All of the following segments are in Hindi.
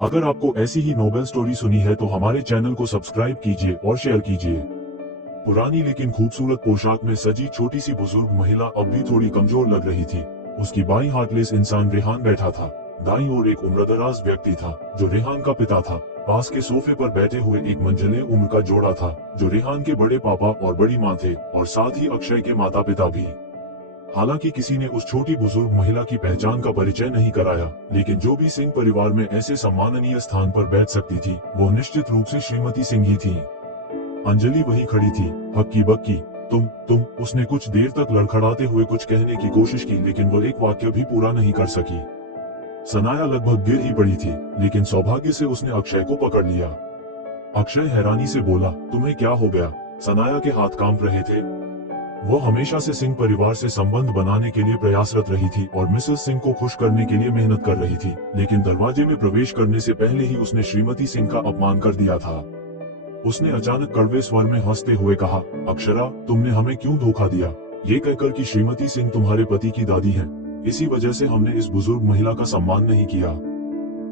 अगर आपको ऐसी ही नोबेल स्टोरी सुनी है तो हमारे चैनल को सब्सक्राइब कीजिए और शेयर कीजिए। पुरानी लेकिन खूबसूरत पोशाक में सजी छोटी सी बुजुर्ग महिला अब भी थोड़ी कमजोर लग रही थी। उसकी बाईं हार्टलेस इंसान रेहान बैठा था। दाईं ओर एक उम्रदराज व्यक्ति था जो रेहान का पिता था। पास के सोफे पर बैठे हुए एक मंझले उम्र का जोड़ा था जो रेहान के बड़े पापा और बड़ी माँ थे, और साथ ही अक्षय के माता पिता भी। हालांकि किसी ने उस छोटी बुजुर्ग महिला की पहचान का परिचय नहीं कराया, लेकिन जो भी सिंह परिवार में ऐसे सम्माननीय स्थान पर बैठ सकती थी वो निश्चित रूप से श्रीमती सिंह ही थी। अंजलि वही खड़ी थी, हक्की बक्की। तुम उसने कुछ देर तक लड़खड़ाते हुए कुछ कहने की कोशिश की, लेकिन वो एक वाक्य भी पूरा नहीं कर सकी। सनाया लगभग गिर ही पड़ी थी, लेकिन सौभाग्य से उसने अक्षय को पकड़ लिया। अक्षय हैरानी से बोला, तुम्हें क्या हो गया? सनाया के हाथ कांप रहे थे। वो हमेशा से सिंह परिवार से संबंध बनाने के लिए प्रयासरत रही थी और मिसेस सिंह को खुश करने के लिए मेहनत कर रही थी, लेकिन दरवाजे में प्रवेश करने से पहले ही उसने श्रीमती सिंह का अपमान कर दिया था। उसने अचानक कड़वे स्वर में हंसते हुए कहा, अक्षरा, तुमने हमें क्यों धोखा दिया? ये कहकर कि श्रीमती सिंह तुम्हारे पति की दादी हैं, इसी वजह से हमने इस बुजुर्ग महिला का सम्मान नहीं किया।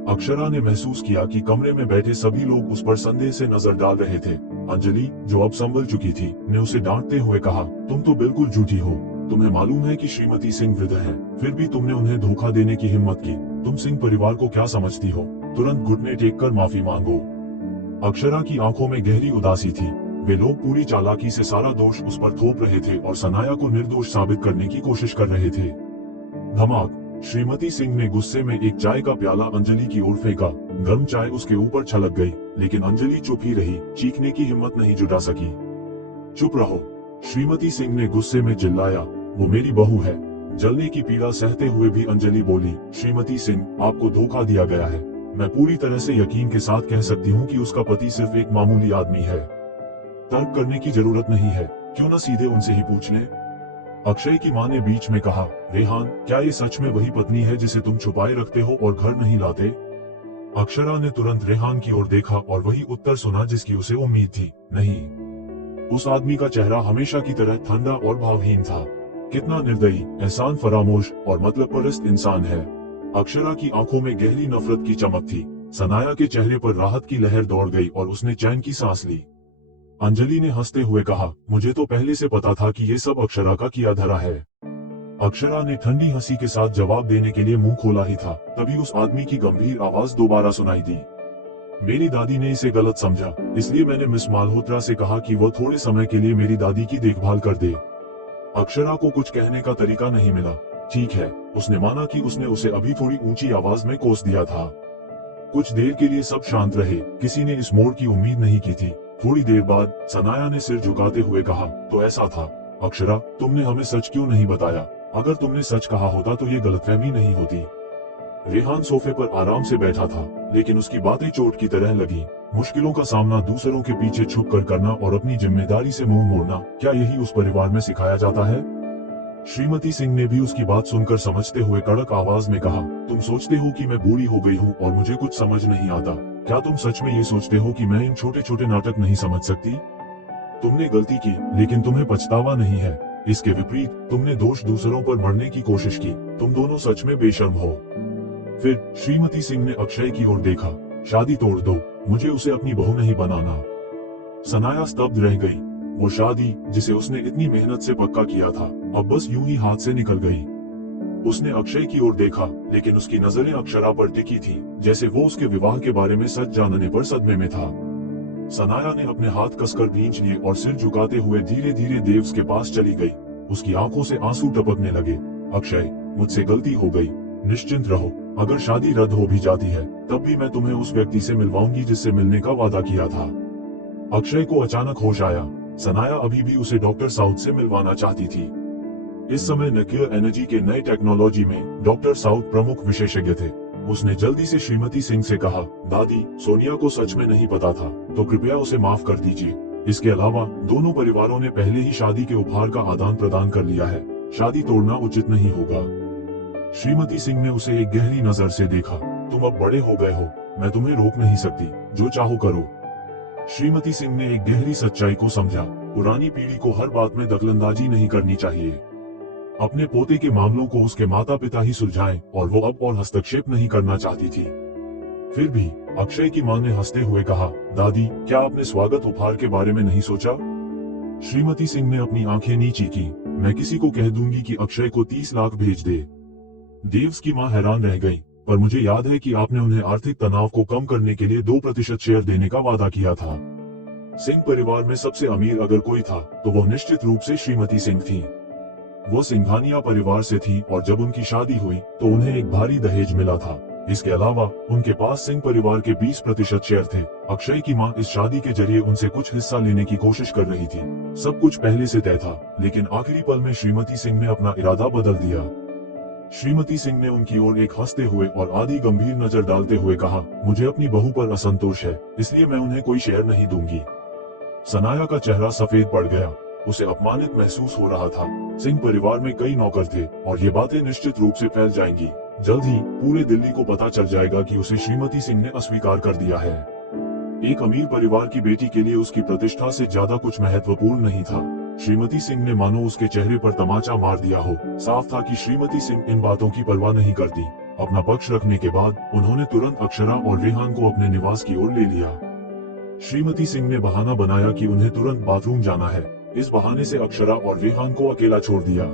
अक्षरा ने महसूस किया कि कमरे में बैठे सभी लोग उस पर संदेह से नजर डाल रहे थे। अंजलि, जो अब संभल चुकी थी, ने उसे डांटते हुए कहा, तुम तो बिल्कुल झूठी हो। तुम्हें मालूम है कि श्रीमती सिंह वृद्ध है, फिर भी तुमने उन्हें धोखा देने की हिम्मत की। तुम सिंह परिवार को क्या समझती हो? तुरंत घुटने टेक कर माफी मांगो। अक्षरा की आंखों में गहरी उदासी थी। वे लोग पूरी चालाकी से सारा दोष उस पर थोप रहे थे और सनाया को निर्दोष साबित करने की कोशिश कर रहे थे। धमाक! श्रीमती सिंह ने गुस्से में एक चाय का प्याला अंजलि की ओर फेंका। गर्म चाय उसके ऊपर छलक गई, लेकिन अंजलि चुप ही रही, चीखने की हिम्मत नहीं जुटा सकी। चुप रहो! श्रीमती सिंह ने गुस्से में चिल्लाया, वो मेरी बहू है। जलने की पीड़ा सहते हुए भी अंजलि बोली, श्रीमती सिंह, आपको धोखा दिया गया है। मैं पूरी तरह से यकीन के साथ कह सकती हूँ कि उसका पति सिर्फ एक मामूली आदमी है। तर्क करने की जरूरत नहीं है, क्यों न सीधे उनसे ही पूछ लें? अक्षय की मां ने बीच में कहा, रेहान, क्या ये सच में वही पत्नी है जिसे तुम छुपाए रखते हो और घर नहीं लाते? अक्षरा ने तुरंत रेहान की ओर देखा और वही उत्तर सुना जिसकी उसे उम्मीद थी, नहीं। उस आदमी का चेहरा हमेशा की तरह ठंडा और भावहीन था। कितना निर्दयी, एहसान फरामोश और मतलब परस्त इंसान है। अक्षरा की आंखों में गहरी नफरत की चमक थी। सनाया के चेहरे पर राहत की लहर दौड़ गई और उसने चैन की सांस ली। अंजलि ने हंसते हुए कहा, मुझे तो पहले से पता था कि ये सब अक्षरा का किया धरा है। अक्षरा ने ठंडी हंसी के साथ जवाब देने के लिए मुंह खोला ही था, तभी उस आदमी की गंभीर आवाज दोबारा सुनाई दी। मेरी दादी ने इसे गलत समझा, इसलिए मैंने मिस मालहोत्रा से कहा कि वो थोड़े समय के लिए मेरी दादी की देखभाल कर दे। अक्षरा को कुछ कहने का तरीका नहीं मिला। ठीक है, उसने माना कि उसने उसे अभी थोड़ी ऊंची आवाज में कोस दिया था। कुछ देर के लिए सब शांत रहे, किसी ने इस मोड़ की उम्मीद नहीं की थी। थोड़ी देर बाद सनाया ने सिर झुकाते हुए कहा, तो ऐसा था। अक्षरा, तुमने हमें सच क्यों नहीं बताया? अगर तुमने सच कहा होता तो ये गलतफहमी नहीं होती। रेहान सोफे पर आराम से बैठा था, लेकिन उसकी बातें चोट की तरह लगी। मुश्किलों का सामना दूसरों के पीछे छुप कर करना और अपनी जिम्मेदारी से मुंह मोड़ना, क्या यही उस परिवार में सिखाया जाता है? श्रीमती सिंह ने भी उसकी बात सुनकर समझते हुए कड़क आवाज में कहा, तुम सोचते हो कि मैं बूढ़ी हो गई हूँ और मुझे कुछ समझ नहीं आता? क्या तुम सच में ये सोचते हो कि मैं इन छोटे छोटे नाटक नहीं समझ सकती? तुमने गलती की, लेकिन तुम्हें पछतावा नहीं है। इसके विपरीत, तुमने दोष दूसरों पर मढ़ने की कोशिश की। तुम दोनों सच में बेशर्म हो। फिर श्रीमती सिंह ने अक्षय की ओर देखा, शादी तोड़ दो, मुझे उसे अपनी बहू नहीं बनाना। सनाया स्तब्ध रह गई। वो शादी, जिसे उसने इतनी मेहनत से पक्का किया था, अब बस यूं ही हाथ से निकल गई। उसने अक्षय की ओर देखा, लेकिन उसकी नजरें अक्षरा पर टिकी थी, जैसे वो उसके विवाह के बारे में सच जानने पर सदमे में था। सनाया ने अपने हाथ कसकर भींच लिए और सिर झुकाते हुए धीरे धीरे देव्स के पास चली गई। उसकी आंखों से आंसू टपकने लगे। अक्षय, मुझसे गलती हो गई, निश्चिंत रहो। अगर शादी रद्द हो भी जाती है, तब भी मैं तुम्हें उस व्यक्ति से मिलवाऊंगी जिससे मिलने का वादा किया था। अक्षय को अचानक होश आया। सनाया अभी भी उसे डॉक्टर साउथ से मिलवाना चाहती थी। इस समय न्यूक्लियर एनर्जी के नए टेक्नोलॉजी में डॉक्टर साउथ प्रमुख विशेषज्ञ थे। उसने जल्दी से श्रीमती सिंह से कहा, दादी, सोनिया को सच में नहीं पता था, तो कृपया उसे माफ कर दीजिए। इसके अलावा दोनों परिवारों ने पहले ही शादी के उपहार का आदान प्रदान कर लिया है। शादी तोड़ना उचित नहीं होगा। श्रीमती सिंह ने उसे एक गहरी नजर से देखा। तुम अब बड़े हो गए हो, मैं तुम्हें रोक नहीं सकती, जो चाहो करो। श्रीमती सिंह ने एक गहरी सच्चाई को समझा। पुरानी पीढ़ी को हर बात में दखलंदाजी नहीं करनी चाहिए। अपने पोते के मामलों को उसके माता पिता ही सुलझाएं, और वो अब और हस्तक्षेप नहीं करना चाहती थी। फिर भी अक्षय की मां ने हंसते हुए कहा, दादी, क्या आपने स्वागत उपहार के बारे में नहीं सोचा? श्रीमती सिंह ने अपनी आंखें नीची की। मैं किसी को कह दूंगी कि अक्षय को 30 लाख भेज दे। देव्स की मां हैरान रह गई। पर मुझे याद है कि आपने उन्हें आर्थिक तनाव को कम करने के लिए 2% शेयर देने का वादा किया था। सिंह परिवार में सबसे अमीर अगर कोई था तो वो निश्चित रूप से श्रीमती सिंह थी। वो सिंघानिया परिवार से थी और जब उनकी शादी हुई तो उन्हें एक भारी दहेज मिला था। इसके अलावा उनके पास सिंह परिवार के 20% शेयर थे। अक्षय की मां इस शादी के जरिए उनसे कुछ हिस्सा लेने की कोशिश कर रही थी। सब कुछ पहले से तय था, लेकिन आखिरी पल में श्रीमती सिंह ने अपना इरादा बदल दिया। श्रीमती सिंह ने उनकी ओर एक हंसते हुए और आधी गंभीर नजर डालते हुए कहा, मुझे अपनी बहू पर असंतोष है, इसलिए मैं उन्हें कोई शेयर नहीं दूंगी। सनाया का चेहरा सफेद पड़ गया। उसे अपमानित महसूस हो रहा था। सिंह परिवार में कई नौकर थे और ये बातें निश्चित रूप से फैल जाएंगी। जल्द ही पूरे दिल्ली को पता चल जाएगा कि उसे श्रीमती सिंह ने अस्वीकार कर दिया है। एक अमीर परिवार की बेटी के लिए उसकी प्रतिष्ठा से ज्यादा कुछ महत्वपूर्ण नहीं था। श्रीमती सिंह ने मानो उसके चेहरे पर तमाचा मार दिया हो। साफ था कि श्रीमती सिंह इन बातों की परवाह नहीं करती। अपना पक्ष रखने के बाद उन्होंने तुरंत अक्षरा और रेहान को अपने निवास की ओर ले लिया। श्रीमती सिंह ने बहाना बनाया कि उन्हें तुरंत बाथरूम जाना है। इस बहाने से अक्षरा और रेहान को अकेला छोड़ दिया।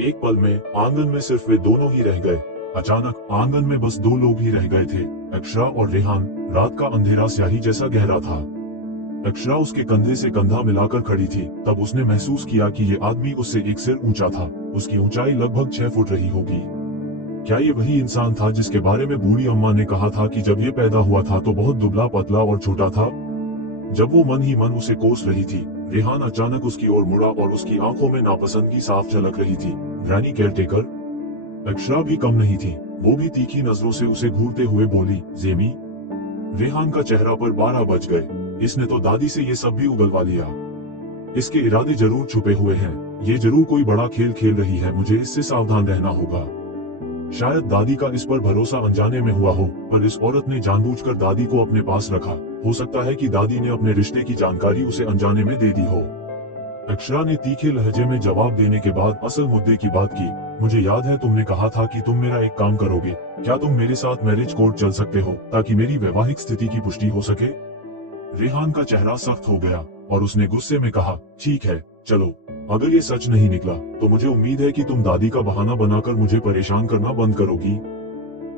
एक पल में आंगन में सिर्फ वे दोनों ही रह गए। अचानक आंगन में बस 2 लोग ही रह गए थे, अक्षरा और रेहान। रात का अंधेरा स्याही जैसा गहरा था। अक्षरा उसके कंधे से कंधा मिलाकर खड़ी थी। तब उसने महसूस किया कि ये आदमी उससे 1 सिर ऊंचा था। उसकी ऊंचाई लगभग 6 फुट रही होगी। क्या ये वही इंसान था जिसके बारे में बूढ़ी अम्मा ने कहा था कि जब ये पैदा हुआ था तो बहुत दुबला पतला और छोटा था? जब वो मन ही मन उसे कोस रही थी, रेहान अचानक उसकी ओर मुड़ा और उसकी आंखों में नापसंदगी साफ झलक रही थी। Granny caretaker? अक्षरा भी कम नहीं थी। वो भी तीखी नजरों से उसे घूरते हुए बोली, जेमी। रेहान का चेहरा पर 12 बज गए। इसने तो दादी से ये सब भी उगलवा लिया। इसके इरादे जरूर छुपे हुए हैं। ये जरूर कोई बड़ा खेल खेल रही है। मुझे इससे सावधान रहना होगा। शायद दादी का इस पर भरोसा अनजाने में हुआ हो, पर इस औरत ने जानबूझकर दादी को अपने पास रखा। हो सकता है कि दादी ने अपने रिश्ते की जानकारी उसे अनजाने में दे दी हो। अक्षरा ने तीखे लहजे में जवाब देने के बाद असल मुद्दे की बात की। मुझे याद है तुमने कहा था कि तुम मेरा एक काम करोगे। क्या तुम मेरे साथ मैरिज कोर्ट चल सकते हो ताकि मेरी वैवाहिक स्थिति की पुष्टि हो सके? रेहान का चेहरा सख्त हो गया और उसने गुस्से में कहा, ठीक है, चलो। अगर ये सच नहीं निकला तो मुझे उम्मीद है कि तुम दादी का बहाना बनाकर मुझे परेशान करना बंद करोगी।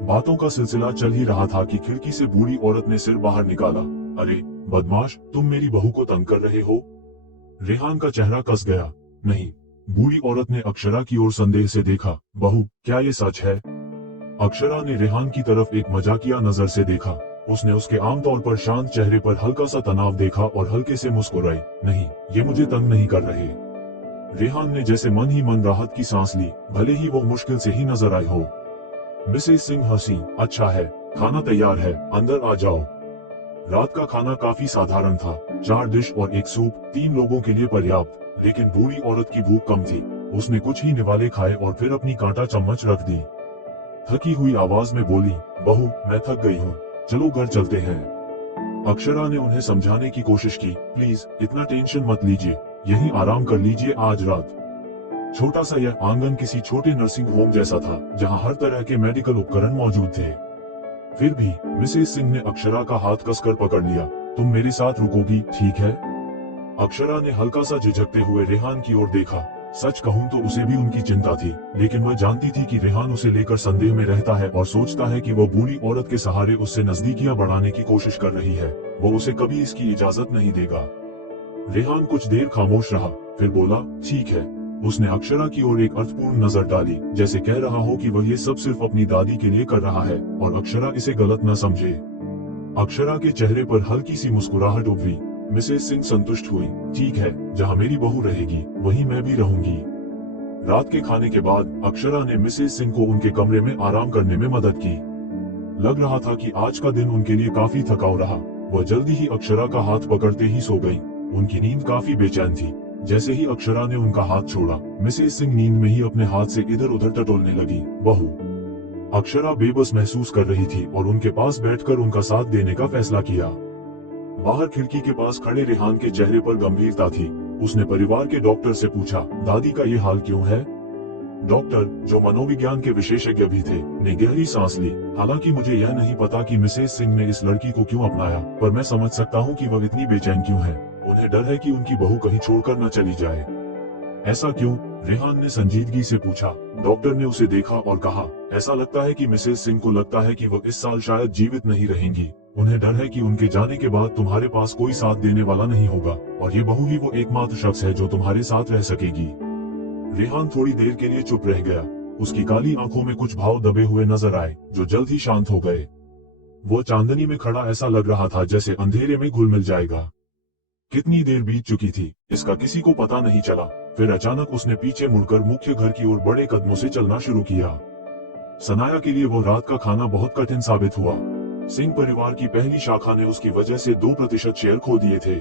बातों का सिलसिला चल ही रहा था कि खिड़की से बूढ़ी औरत ने सिर बाहर निकाला। अरे बदमाश, तुम मेरी बहू को तंग कर रहे हो? रेहान का चेहरा कस गया। नहीं। बूढ़ी औरत ने अक्षरा की ओर संदेह से देखा। बहू, क्या ये सच है? अक्षरा ने रेहान की तरफ एक मजाकिया नजर से देखा। उसने उसके आमतौर पर शांत चेहरे पर हल्का सा तनाव देखा और हल्के से मुस्कुराई। नहीं, ये मुझे तंग नहीं कर रहे। रेहान ने जैसे मन ही मन राहत की सांस ली, भले ही वो मुश्किल से ही नजर आई हो। मिसेस सिंह हंसी। अच्छा है, खाना तैयार है, अंदर आ जाओ। रात का खाना काफी साधारण था। 4 डिश और 1 सूप, 3 लोगों के लिए पर्याप्त। लेकिन बूढ़ी औरत की भूख कम थी। उसने कुछ ही निवाले खाए और फिर अपनी कांटा चम्मच रख दी। थकी हुई आवाज में बोली, बहू, मैं थक गई हूँ, चलो घर चलते हैं। अक्षरा ने उन्हें समझाने की कोशिश की, प्लीज इतना टेंशन मत लीजिए, यहीं आराम कर लीजिए आज रात। छोटा सा यह आंगन किसी छोटे नर्सिंग होम जैसा था, जहाँ हर तरह के मेडिकल उपकरण मौजूद थे। फिर भी मिसेस सिंह ने अक्षरा का हाथ कसकर पकड़ लिया। तुम मेरे साथ रुकोगी, ठीक है? अक्षरा ने हल्का सा झिझकते हुए रेहान की ओर देखा। सच कहूं तो उसे भी उनकी चिंता थी, लेकिन वह जानती थी कि रेहान उसे लेकर संदेह में रहता है और सोचता है कि वो बूढ़ी औरत के सहारे उससे नजदीकियां बढ़ाने की कोशिश कर रही है। वो उसे कभी इसकी इजाजत नहीं देगा। रेहान कुछ देर खामोश रहा, फिर बोला, ठीक है। उसने अक्षरा की ओर एक अर्थपूर्ण नजर डाली, जैसे कह रहा हो कि वह ये सब सिर्फ अपनी दादी के लिए कर रहा है और अक्षरा इसे गलत न समझे। अक्षरा के चेहरे पर हल्की सी मुस्कुराहट उभरी। मिसेस सिंह संतुष्ट हुई। ठीक है, जहाँ मेरी बहू रहेगी वहीं मैं भी रहूंगी। रात के खाने के बाद अक्षरा ने मिसेस सिंह को उनके कमरे में आराम करने में मदद की। लग रहा था कि आज का दिन उनके लिए काफी थकाऊ रहा। वह जल्दी ही अक्षरा का हाथ पकड़ते ही सो गई। उनकी नींद काफी बेचैन थी। जैसे ही अक्षरा ने उनका हाथ छोड़ा, मिसेस सिंह नींद में ही अपने हाथ से इधर उधर टटोलने लगी। बहू। अक्षरा बेबस महसूस कर रही थी और उनके पास बैठकर उनका साथ देने का फैसला किया। बाहर खिड़की के पास खड़े रेहान के चेहरे पर गंभीरता थी। उसने परिवार के डॉक्टर से पूछा, दादी का ये हाल क्यों है? डॉक्टर, जो मनोविज्ञान के विशेषज्ञ भी थे, ने गहरी सांस ली। हालांकि मुझे यह नहीं पता कि मिसेस सिंह ने इस लड़की को क्यों अपनाया, पर मैं समझ सकता हूँ कि वह इतनी बेचैन क्यों है। उन्हें डर है कि उनकी बहू कहीं छोड़कर न चली जाए। ऐसा क्यों? रेहान ने संजीदगी से पूछा। डॉक्टर ने उसे देखा और कहा, ऐसा लगता है कि मिसेस सिंह को लगता है कि वो इस साल शायद जीवित नहीं रहेंगी। उन्हें डर है कि उनके जाने के बाद तुम्हारे पास कोई साथ देने वाला नहीं होगा, और ये बहू ही वो एकमात्र शख्स है जो तुम्हारे साथ रह सकेगी। रेहान थोड़ी देर के लिए चुप रह गया। उसकी काली आंखों में कुछ भाव दबे हुए नजर आए, जो जल्द ही शांत हो गए। वो चांदनी में खड़ा ऐसा लग रहा था जैसे अंधेरे में घुल मिल जाएगा। कितनी देर बीत चुकी थी, इसका किसी को पता नहीं चला। फिर अचानक उसने पीछे मुड़कर मुख्य घर की ओर बड़े कदमों से चलना शुरू किया। सनाया के लिए वो रात का खाना बहुत कठिन साबित हुआ। सिंह परिवार की पहली शाखा ने उसकी वजह से 2% शेयर खो दिए थे।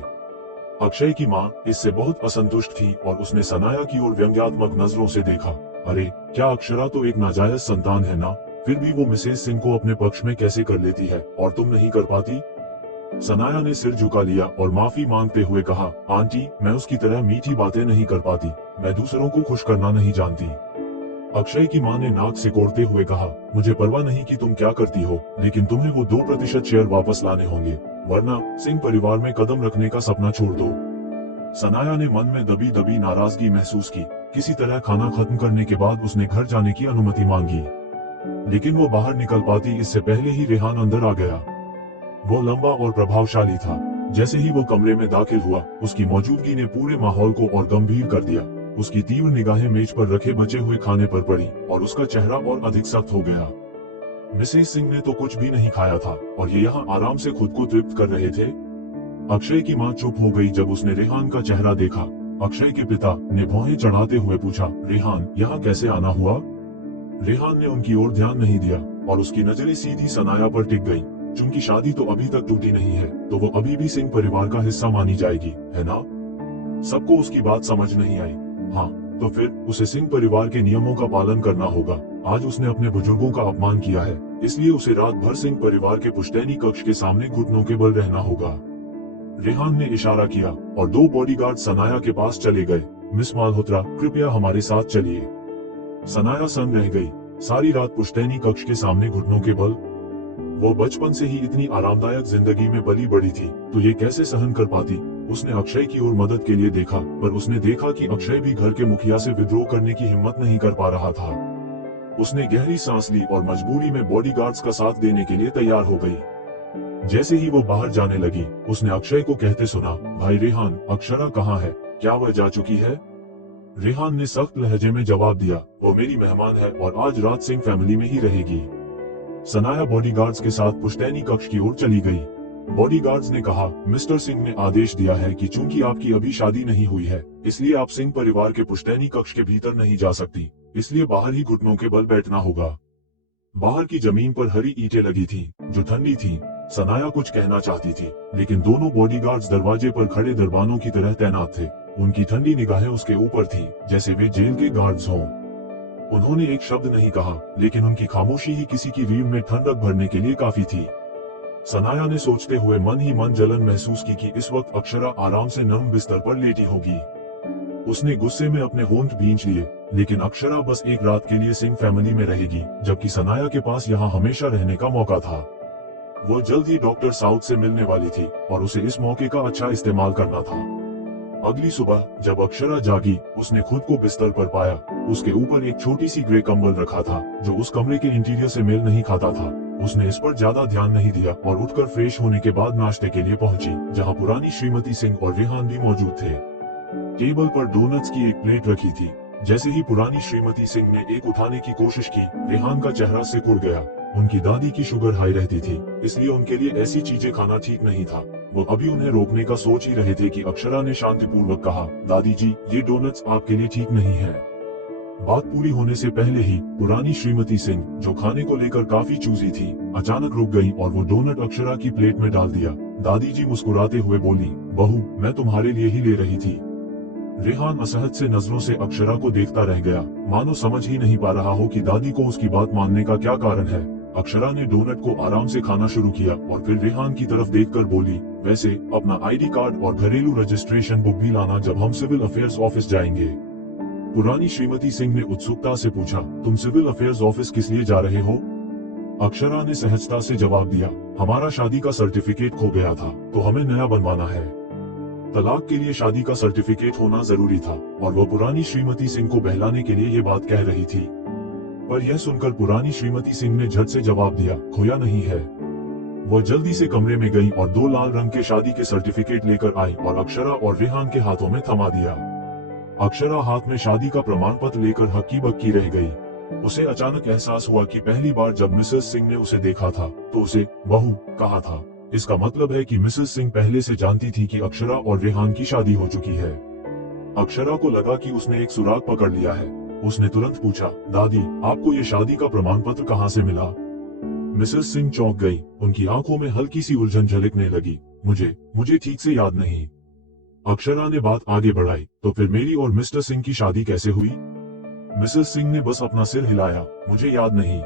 अक्षय की मां इससे बहुत असंतुष्ट थी और उसने सनाया की ओर व्यंग्यात्मक नजरों से देखा। अरे, क्या अक्षरा तो एक नाजायज संतान है ना, फिर भी वो मिसेस सिंह को अपने पक्ष में कैसे कर लेती है और तुम नहीं कर पाती? सनाया ने सिर झुका लिया और माफी मांगते हुए कहा, आंटी, मैं उसकी तरह मीठी बातें नहीं कर पाती। मैं दूसरों को खुश करना नहीं जानती। अक्षय की मां ने नाक सिकोड़ते हुए कहा, मुझे परवाह नहीं कि तुम क्या करती हो, लेकिन तुम्हें वो 2% शेयर वापस लाने होंगे, वरना सिंह परिवार में कदम रखने का सपना छोड़ दो। सनाया ने मन में दबी दबी नाराजगी महसूस की। किसी तरह खाना खत्म करने के बाद उसने घर जाने की अनुमति मांगी, लेकिन वो बाहर निकल पाती इससे पहले ही रेहान अंदर आ गया। वो लंबा और प्रभावशाली था। जैसे ही वो कमरे में दाखिल हुआ, उसकी मौजूदगी ने पूरे माहौल को और गंभीर कर दिया। उसकी तीव्र निगाहें मेज पर रखे बचे हुए खाने पर पड़ी और उसका चेहरा और अधिक सख्त हो गया। मिसेस सिंह ने तो कुछ भी नहीं खाया था और ये यहाँ आराम से खुद को तृप्त कर रहे थे। अक्षय की मां चुप हो गई जब उसने रेहान का चेहरा देखा। अक्षय के पिता ने भौहें चढ़ाते हुए पूछा, रेहान, यहाँ कैसे आना हुआ? रेहान ने उनकी ओर ध्यान नहीं दिया और उसकी नजरें सीधी सनाया पर टिक गईं। चूंकि शादी तो अभी तक टूटी नहीं है, तो वो अभी भी सिंह परिवार का हिस्सा मानी जाएगी, है ना? सबको उसकी बात समझ नहीं आई। हाँ, तो फिर उसे सिंह परिवार के नियमों का पालन करना होगा। आज उसने अपने बुजुर्गों का अपमान किया है, इसलिए उसे रात भर सिंह परिवार के पुश्तैनी कक्ष के सामने घुटनों के बल रहना होगा। रेहान ने इशारा किया और 2 बॉडीगार्ड सनाया के पास चले गए। मिस मालहोत्रा, कृपया हमारे साथ चलिए। सनाया सन्न रह गई। सारी रात पुश्तैनी कक्ष के सामने घुटनों के बल। वो बचपन से ही इतनी आरामदायक जिंदगी में पली बड़ी थी, तो ये कैसे सहन कर पाती? उसने अक्षय की ओर मदद के लिए देखा, पर उसने देखा कि अक्षय भी घर के मुखिया से विद्रोह करने की हिम्मत नहीं कर पा रहा था। उसने गहरी सांस ली और मजबूरी में बॉडीगार्ड्स का साथ देने के लिए तैयार हो गई। जैसे ही वो बाहर जाने लगी, उसने अक्षय को कहते सुना, भाई रेहान, अक्षरा कहाँ है? क्या वह जा चुकी है? रेहान ने सख्त लहजे में जवाब दिया, वो मेरी मेहमान है और आज रात सिंह फैमिली में ही रहेगी। सनाया बॉडीगार्ड्स के साथ पुश्तैनी कक्ष की ओर चली गई। बॉडीगार्ड्स ने कहा, मिस्टर सिंह ने आदेश दिया है कि चूंकि आपकी अभी शादी नहीं हुई है, इसलिए आप सिंह परिवार के पुश्तैनी कक्ष के भीतर नहीं जा सकती, इसलिए बाहर ही घुटनों के बल बैठना होगा। बाहर की जमीन पर हरी ईंटें लगी थीं, जो ठंडी थीं। सनाया कुछ कहना चाहती थी, लेकिन दोनों बॉडीगार्ड्स दरवाजे पर खड़े दरबानों की तरह तैनात थे। उनकी ठंडी निगाहें उसके ऊपर थीं, जैसे वे जेल के गार्ड्स हों। उन्होंने एक शब्द नहीं कहा, लेकिन उनकी खामोशी ही किसी की रीढ़ में ठंडक भरने के लिए काफी थी। सनाया ने सोचते हुए मन ही मन जलन महसूस की कि इस वक्त अक्षरा आराम से नम बिस्तर पर लेटी होगी। उसने गुस्से में अपने होंठ भींच लिए, लेकिन अक्षरा बस एक रात के लिए सिंह फैमिली में रहेगी, जबकि सनाया के पास यहाँ हमेशा रहने का मौका था। वो जल्द ही डॉक्टर साउथ से मिलने वाली थी और उसे इस मौके का अच्छा इस्तेमाल करना था। अगली सुबह जब अक्षरा जागी, उसने खुद को बिस्तर पर पाया। उसके ऊपर एक छोटी सी ग्रे कंबल रखा था, जो उस कमरे के इंटीरियर से मेल नहीं खाता था। उसने इस पर ज्यादा ध्यान नहीं दिया और उठकर फ्रेश होने के बाद नाश्ते के लिए पहुंची, जहां पुरानी श्रीमती सिंह और रेहान भी मौजूद थे। टेबल पर डोनट्स की एक प्लेट रखी थी। जैसे ही पुरानी श्रीमती सिंह ने एक उठाने की कोशिश की, रेहान का चेहरा सिकुड़ गया। उनकी दादी की शुगर हाई रहती थी, इसलिए उनके लिए ऐसी चीजें खाना ठीक नहीं था। वो अभी उन्हें रोकने का सोच ही रहे थे कि अक्षरा ने शांतिपूर्वक कहा, दादी जी, ये डोनट्स आपके लिए ठीक नहीं है। बात पूरी होने से पहले ही पुरानी श्रीमती सिंह, जो खाने को लेकर काफी चूजी थी, अचानक रुक गई और वो डोनट अक्षरा की प्लेट में डाल दिया। दादी जी मुस्कुराते हुए बोली, बहू, मैं तुम्हारे लिए ही ले रही थी। रेहान असहज से नजरों से अक्षरा को देखता रह गया, मानो समझ ही नहीं पा रहा हो कि दादी को उसकी बात मानने का क्या कारण है। अक्षरा ने डोनट को आराम से खाना शुरू किया और फिर रेहान की तरफ देखकर बोली, वैसे अपना आईडी कार्ड और घरेलू रजिस्ट्रेशन बुक भी लाना जब हम सिविल अफेयर्स ऑफिस जाएंगे। पुरानी श्रीमती सिंह ने उत्सुकता से पूछा, तुम सिविल अफेयर्स ऑफिस किस लिए जा रहे हो? अक्षरा ने सहजता से जवाब दिया, हमारा शादी का सर्टिफिकेट खो गया था तो हमें नया बनवाना है। तलाक के लिए शादी का सर्टिफिकेट होना जरूरी था और वो पुरानी श्रीमती सिंह को बहलाने के लिए ये बात कह रही थी। पर यह सुनकर पुरानी श्रीमती सिंह ने झट से जवाब दिया, खोया नहीं है। वह जल्दी से कमरे में गई और 2 लाल रंग के शादी के सर्टिफिकेट लेकर आई और अक्षरा और रेहान के हाथों में थमा दिया। अक्षरा हाथ में शादी का प्रमाण पत्र लेकर हक्की बक्की रह गई। उसे अचानक एहसास हुआ कि पहली बार जब मिसेस सिंह ने उसे देखा था तो उसे बहू कहा था। इसका मतलब है कि मिसेस सिंह पहले से जानती थी कि अक्षरा और रेहान की शादी हो चुकी है। अक्षरा को लगा कि उसने एक सुराग पकड़ लिया है। उसने तुरंत पूछा, दादी आपको ये शादी का प्रमाण पत्र कहाँ से मिला? मिसेस सिंह चौंक गई। उनकी आंखों में हल्की सी उलझन झलकने लगी। मुझे ठीक से याद नहीं। अक्षरा ने बात आगे बढ़ाई, तो फिर मेरी और मिस्टर सिंह की शादी कैसे हुई? मिसेस सिंह ने बस अपना सिर हिलाया, मुझे याद नहीं।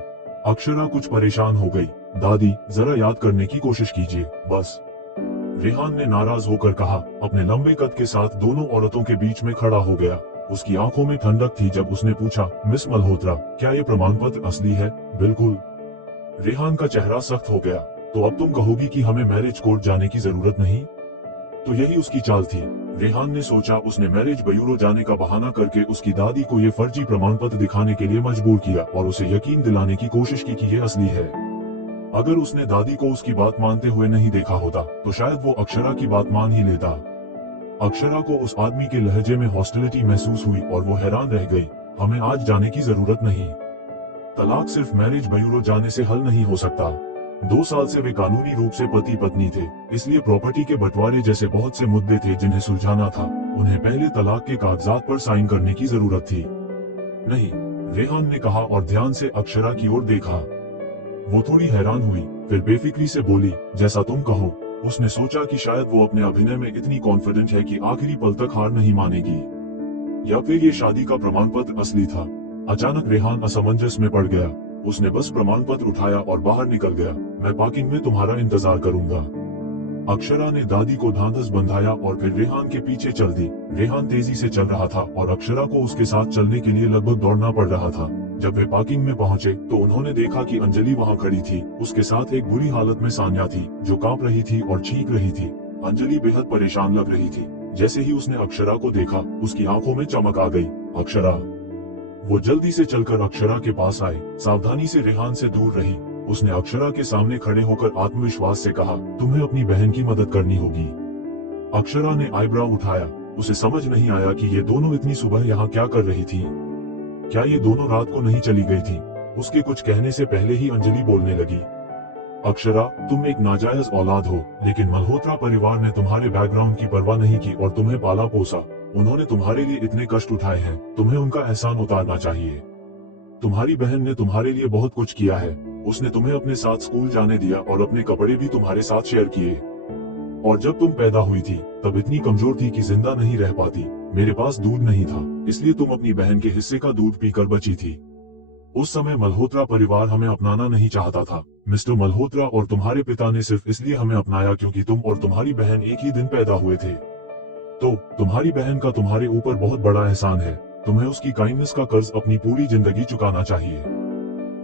अक्षरा कुछ परेशान हो गई। दादी जरा याद करने की कोशिश कीजिए बस। रेहान ने नाराज होकर कहा। अपने लंबे कद के साथ दोनों औरतों के बीच में खड़ा हो गया। उसकी आंखों में ठंडक थी जब उसने पूछा, मिस मल्होत्रा क्या ये प्रमाण पत्र असली है? बिल्कुल। रेहान का चेहरा सख्त हो गया। तो अब तुम कहोगी कि हमें मैरिज कोर्ट जाने की जरूरत नहीं? तो यही उसकी चाल थी। रेहान ने सोचा उसने मैरिज ब्यूरो जाने का बहाना करके उसकी दादी को ये फर्जी प्रमाण पत्र दिखाने के लिए मजबूर किया और उसे यकीन दिलाने की कोशिश की कि ये असली है। अगर उसने दादी को उसकी बात मानते हुए नहीं देखा होता तो शायद वो अक्षरा की बात मान ही लेता। अक्षरा को उस आदमी के लहजे में हॉस्टिलिटी महसूस हुई और वो हैरान रह गई। हमें आज जाने की जरूरत नहीं। तलाक सिर्फ मैरिज ब्यूरो जाने से हल नहीं हो सकता। 2 साल से वे कानूनी रूप से पति पत्नी थे, इसलिए प्रॉपर्टी के बंटवारे जैसे बहुत से मुद्दे थे जिन्हें सुलझाना था। उन्हें पहले तलाक के कागजात पर साइन करने की जरूरत थी। नहीं, रेहान ने कहा और ध्यान से अक्षरा की ओर देखा। वो थोड़ी हैरान हुई, फिर बेफिक्री से बोली, जैसा तुम कहो। उसने सोचा कि शायद वो अपने अभिनय में इतनी कॉन्फिडेंट है कि आखिरी पल तक हार नहीं मानेगी, या फिर ये शादी का प्रमाण पत्र असली था। अचानक रेहान असमंजस में पड़ गया। उसने बस प्रमाण पत्र उठाया और बाहर निकल गया। मैं पार्किंग में तुम्हारा इंतजार करूंगा। अक्षरा ने दादी को ढांढस बंधाया और फिर रेहान के पीछे चल दी। रेहान तेजी से चल रहा था और अक्षरा को उसके साथ चलने के लिए लगभग दौड़ना पड़ रहा था। जब वे पार्किंग में पहुंचे तो उन्होंने देखा कि अंजलि वहां खड़ी थी। उसके साथ एक बुरी हालत में सान्या थी जो कांप रही थी और चीख रही थी। अंजलि बेहद परेशान लग रही थी। जैसे ही उसने अक्षरा को देखा उसकी आंखों में चमक आ गई। अक्षरा। वो जल्दी से चलकर अक्षरा के पास आए। सावधानी से रेहान से दूर रही। उसने अक्षरा के सामने खड़े होकर आत्मविश्वास से कहा, तुम्हें अपनी बहन की मदद करनी होगी। अक्षरा ने आईब्रो उठाया। उसे समझ नहीं आया कि ये दोनों इतनी सुबह यहाँ क्या कर रही थी। क्या ये दोनों रात को नहीं चली गई थी? उसके कुछ कहने से पहले ही अंजलि बोलने लगी, अक्षरा तुम एक नाजायज औलाद हो, लेकिन मल्होत्रा परिवार ने तुम्हारे बैकग्राउंड की परवाह नहीं की और तुम्हें पाला पोसा। उन्होंने तुम्हारे लिए इतने कष्ट उठाए हैं, तुम्हें उनका एहसान उतारना चाहिए। तुम्हारी बहन ने तुम्हारे लिए बहुत कुछ किया है। उसने तुम्हें अपने साथ स्कूल जाने दिया और अपने कपड़े भी तुम्हारे साथ शेयर किए। और जब तुम पैदा हुई थी तब इतनी कमजोर थी कि जिंदा नहीं रह पाती। मेरे पास दूध नहीं था, इसलिए तुम अपनी बहन के हिस्से का दूध पीकर बची थी। उस समय मल्होत्रा परिवार हमें अपनाना नहीं चाहता था। मिस्टर मल्होत्रा और तुम्हारे पिता ने सिर्फ इसलिए हमें अपनाया क्योंकि तुम और तुम्हारी बहन एक ही दिन पैदा हुए थे। तो तुम्हारी बहन का तुम्हारे ऊपर बहुत बड़ा एहसान है। तुम्हें उसकी काइंडनेस का कर्ज अपनी पूरी जिंदगी चुकाना चाहिए।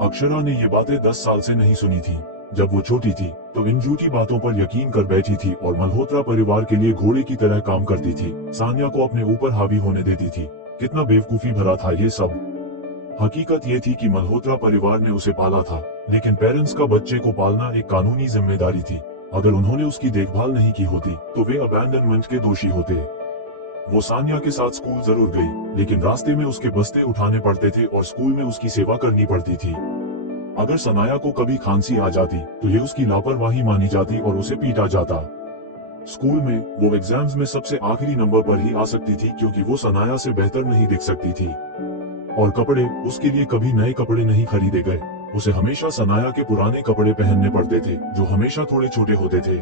अक्षरा ने ये बातें 10 साल से नहीं सुनी थी। जब वो छोटी थी तो इन झूठी बातों पर यकीन कर बैठी थी और मल्होत्रा परिवार के लिए घोड़े की तरह काम करती थी। सान्या को अपने ऊपर हावी होने देती थी। कितना बेवकूफी भरा था ये सब। हकीकत ये थी कि मल्होत्रा परिवार ने उसे पाला था, लेकिन पेरेंट्स का बच्चे को पालना एक कानूनी जिम्मेदारी थी। अगर उन्होंने उसकी देखभाल नहीं की होती तो वे अबैंडनमेंट के दोषी होते। वो सान्या के साथ स्कूल जरूर गई, लेकिन रास्ते में उसके बस्ते उठाने पड़ते थे और स्कूल में उसकी सेवा करनी पड़ती थी। अगर सनाया को कभी खांसी आ जाती तो ये उसकी लापरवाही मानी जाती और उसे पीटा जाता। स्कूल में वो एग्जाम्स में सबसे आखिरी नंबर पर ही आ सकती थी क्योंकि वो सनाया से बेहतर नहीं दिख सकती थी। और कपड़े, उसके लिए कभी नए कपड़े नहीं खरीदे गए। उसे हमेशा सनाया के पुराने कपड़े पहनने पड़ते थे जो हमेशा थोड़े छोटे होते थे।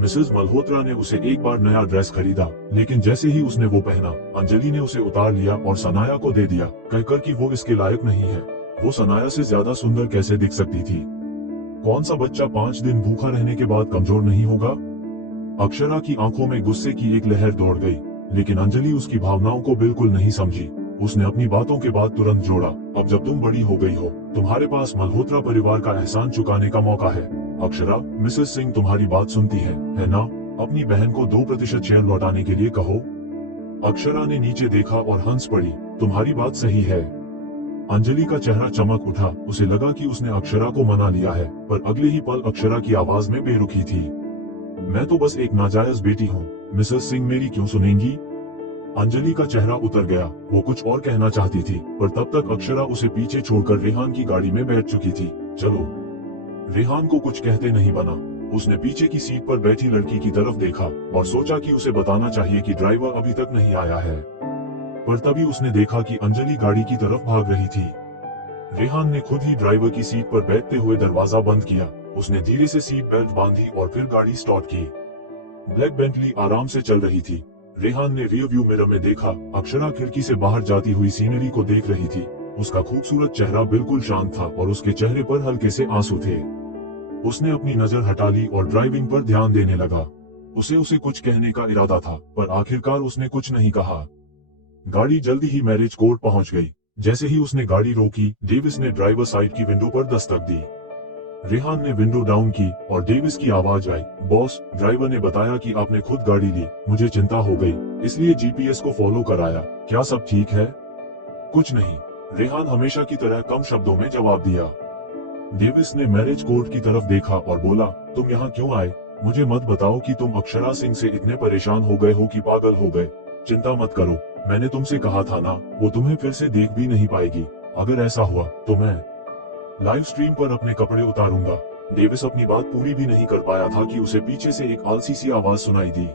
मिसेस मल्होत्रा ने उसे एक बार नया ड्रेस खरीदा, लेकिन जैसे ही उसने वो पहना, अंजलि ने उसे उतार लिया और सनाया को दे दिया, कहकर कि वो इसके लायक नहीं है। वो सनाया से ज्यादा सुंदर कैसे दिख सकती थी? कौन सा बच्चा 5 दिन भूखा रहने के बाद कमजोर नहीं होगा? अक्षरा की आंखों में गुस्से की एक लहर दौड़ गई, लेकिन अंजलि उसकी भावनाओं को बिल्कुल नहीं समझी। उसने अपनी बातों के बाद तुरंत जोड़ा, अब जब तुम बड़ी हो गई हो, तुम्हारे पास मल्होत्रा परिवार का एहसान चुकाने का मौका है। अक्षरा, मिसेस सिंह तुम्हारी बात सुनती है ना? अपनी बहन को 2% शेयर लौटाने के लिए कहो। अक्षरा ने नीचे देखा और हंस पड़ी, तुम्हारी बात सही है। अंजलि का चेहरा चमक उठा, उसे लगा कि उसने अक्षरा को मना लिया है, पर अगले ही पल अक्षरा की आवाज में बेरुखी थी। मैं तो बस एक नाजायज बेटी हूँ, मिसेस सिंह मेरी क्यों सुनेंगी? अंजलि का चेहरा उतर गया, वो कुछ और कहना चाहती थी, पर तब तक अक्षरा उसे पीछे छोड़कर रेहान की गाड़ी में बैठ चुकी थी। चलो। रेहान को कुछ कहते नहीं बना। उसने पीछे की सीट पर बैठी लड़की की तरफ देखा और सोचा कि उसे बताना चाहिए कि ड्राइवर अभी तक नहीं आया है, पर तभी उसने देखा कि अंजलि गाड़ी की तरफ भाग रही थी। रेहान ने खुद ही ड्राइवर की सीट पर बैठते हुए दरवाजा बंद किया। उसने धीरे से सीट बेल्ट बांधी और फिर गाड़ी स्टार्ट की। ब्लैक बेंटली आराम से चल रही थी। रेहान ने रियर व्यू मिरर में देखा, अक्षरा खिड़की से बाहर जाती हुई सीनरी को देख रही थी। उसका खूबसूरत चेहरा बिल्कुल शांत था और उसके चेहरे पर हल्के से आंसू थे। उसने अपनी नजर हटा ली और ड्राइविंग पर ध्यान देने लगा। उसे कुछ कहने का इरादा था, पर आखिरकार उसने कुछ नहीं कहा। गाड़ी जल्दी ही मैरिज कोर्ट पहुंच गई। जैसे ही उसने गाड़ी रोकी, डेविस ने ड्राइवर साइड की विंडो पर दस्तक दी। रेहान ने विंडो डाउन की और डेविस की आवाज आई, बॉस, ड्राइवर ने बताया कि आपने खुद गाड़ी ली। मुझे चिंता हो गई, इसलिए जीपीएस को फॉलो कराया। क्या सब ठीक है? कुछ नहीं, रेहान हमेशा की तरह कम शब्दों में जवाब दिया। डेविस ने मैरिज कोर्ट की तरफ देखा और बोला, तुम यहाँ क्यों आए? मुझे मत बताओ कि तुम अक्षरा सिंह से इतने परेशान हो गए हो कि पागल हो गए। चिंता मत करो, मैंने तुमसे कहा था ना, वो तुम्हें फिर से देख भी नहीं पाएगी। अगर ऐसा हुआ तो मैं लाइव स्ट्रीम पर अपने कपड़े उतारूंगा। डेविस अपनी बात पूरी भी नहीं कर पाया था कि उसे पीछे से एक आलसी सी आवाज सुनाई दी।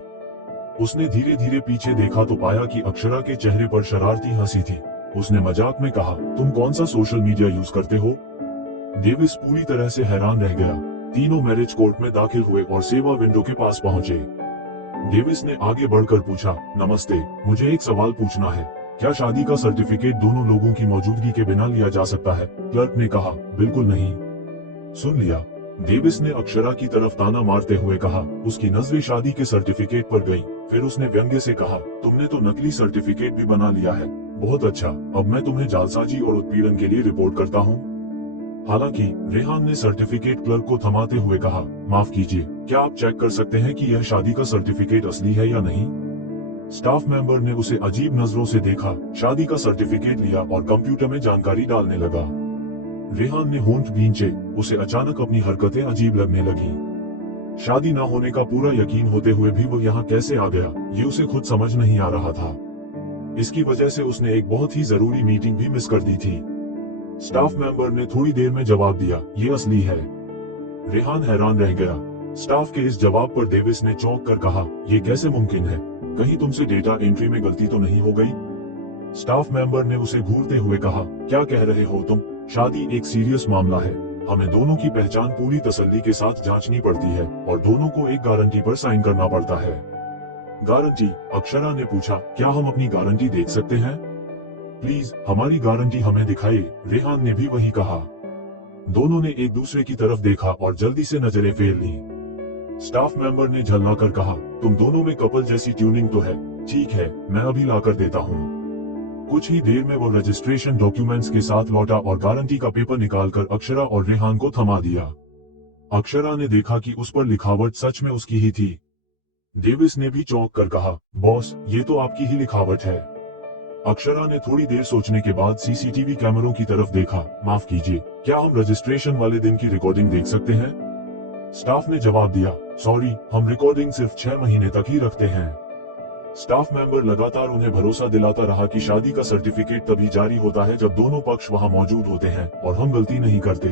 उसने धीरे धीरे पीछे देखा तो पाया कि अक्षरा के चेहरे पर शरारती हंसी थी। उसने मजाक में कहा, तुम कौन सा सोशल मीडिया यूज करते हो? डेविस पूरी तरह से हैरान रह गया। तीनों मैरिज कोर्ट में दाखिल हुए और सेवा विंडो के पास पहुंचे। डेविस ने आगे बढ़कर पूछा, नमस्ते, मुझे एक सवाल पूछना है। क्या शादी का सर्टिफिकेट दोनों लोगों की मौजूदगी के बिना लिया जा सकता है? क्लर्क ने कहा, बिल्कुल नहीं। सुन लिया, डेविस ने अक्षरा की तरफ ताना मारते हुए कहा। उसकी नजरें शादी के सर्टिफिकेट पर गईं। फिर उसने व्यंग्य से कहा, तुमने तो नकली सर्टिफिकेट भी बना लिया है। बहुत अच्छा, अब मैं तुम्हें जालसाजी और उत्पीड़न के लिए रिपोर्ट करता हूँ। हालांकि रेहान ने सर्टिफिकेट क्लर्क को थमाते हुए कहा, माफ कीजिए, क्या आप चेक कर सकते हैं कि यह शादी का सर्टिफिकेट असली है या नहीं? स्टाफ मेंबर ने उसे अजीब नजरों से देखा, शादी का सर्टिफिकेट लिया और कंप्यूटर में जानकारी डालने लगा। रेहान ने होंठ भींचे, उसे अचानक अपनी हरकतें अजीब लगने लगी। शादी न होने का पूरा यकीन होते हुए भी वो यहाँ कैसे आ गया, ये उसे खुद समझ नहीं आ रहा था। इसकी वजह से उसने एक बहुत ही जरूरी मीटिंग भी मिस कर दी थी। स्टाफ मेंबर ने थोड़ी देर में जवाब दिया, ये असली है। रेहान हैरान रह गया। स्टाफ के इस जवाब पर डेविस ने चौंक कर कहा, ये कैसे मुमकिन है? कहीं तुमसे डेटा एंट्री में गलती तो नहीं हो गई? स्टाफ मेंबर ने उसे घूरते हुए कहा, क्या कह रहे हो तुम? शादी एक सीरियस मामला है। हमें दोनों की पहचान पूरी तसल्ली के साथ जांचनी पड़ती है और दोनों को एक गारंटी पर साइन करना पड़ता है। गारंटी? अक्षरा ने पूछा, क्या हम अपनी गारंटी देख सकते हैं? प्लीज हमारी गारंटी हमें दिखाइए, रेहान ने भी वही कहा। दोनों ने एक दूसरे की तरफ देखा और जल्दी से नजरें फेर ली। स्टाफ मेंबर ने झल्लाकर कहा, तुम दोनों में कपल जैसी ट्यूनिंग तो है। ठीक है, मैं अभी लाकर देता हूँ। कुछ ही देर में वो रजिस्ट्रेशन डॉक्यूमेंट्स के साथ लौटा और गारंटी का पेपर निकालकर अक्षरा और रेहान को थमा दिया। अक्षरा ने देखा कि उस पर लिखावट सच में उसकी ही थी। डेविस ने भी चौंक कर कहा, बॉस, ये तो आपकी ही लिखावट है। अक्षरा ने थोड़ी देर सोचने के बाद सीसीटीवी कैमरों की तरफ देखा। माफ कीजिए, क्या हम रजिस्ट्रेशन वाले दिन की रिकॉर्डिंग देख सकते हैं? स्टाफ ने जवाब दिया, सॉरी, हम रिकॉर्डिंग सिर्फ 6 महीने तक ही रखते हैं। स्टाफ मेंबर लगातार उन्हें भरोसा दिलाता रहा कि शादी का सर्टिफिकेट तभी जारी होता है जब दोनों पक्ष वहां मौजूद होते हैं और हम गलती नहीं करते।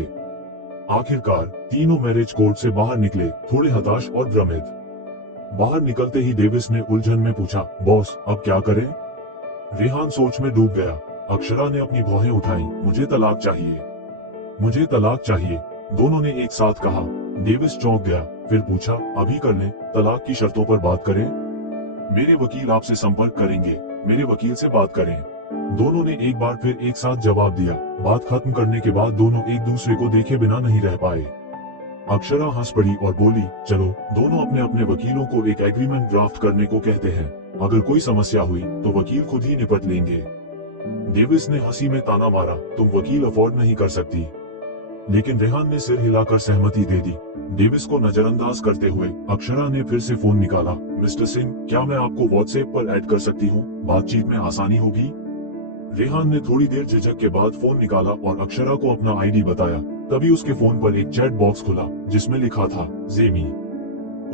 आखिरकार तीनों मैरिज कोर्ट से बाहर निकले, थोड़े हताश और भ्रमित। बाहर निकलते ही डेविस ने उलझन में पूछा, बॉस, अब क्या करें? रेहान सोच में डूब गया। अक्षरा ने अपनी भौहें उठाई, मुझे तलाक चाहिए, मुझे तलाक चाहिए, दोनों ने एक साथ कहा। डेविस चौंक गया, फिर पूछा, अभी कर लें? तलाक की शर्तों पर बात करें? मेरे वकील आपसे संपर्क करेंगे, मेरे वकील से बात करें। दोनों ने एक बार फिर एक साथ जवाब दिया। बात खत्म करने के बाद दोनों एक दूसरे को देखे बिना नहीं रह पाए। अक्षरा हंस पड़ी और बोली, चलो, दोनों अपने अपने वकीलों को एक एग्रीमेंट ड्राफ्ट करने को कहते हैं। अगर कोई समस्या हुई तो वकील खुद ही निपट लेंगे। डेविस ने हंसी में ताना मारा, तुम वकील अफोर्ड नहीं कर सकती। लेकिन रेहान ने सिर हिलाकर सहमति दे दी। डेविस को नजरअंदाज करते हुए अक्षरा ने फिर से फोन निकाला। मिस्टर सिंह, क्या मैं आपको व्हाट्सएप पर ऐड कर सकती हूँ? बातचीत में आसानी होगी। रेहान ने थोड़ी देर झिझक के बाद फोन निकाला और अक्षरा को अपना आईडी बताया। तभी उसके फोन पर एक चैट बॉक्स खुला जिसमें लिखा था जेमी।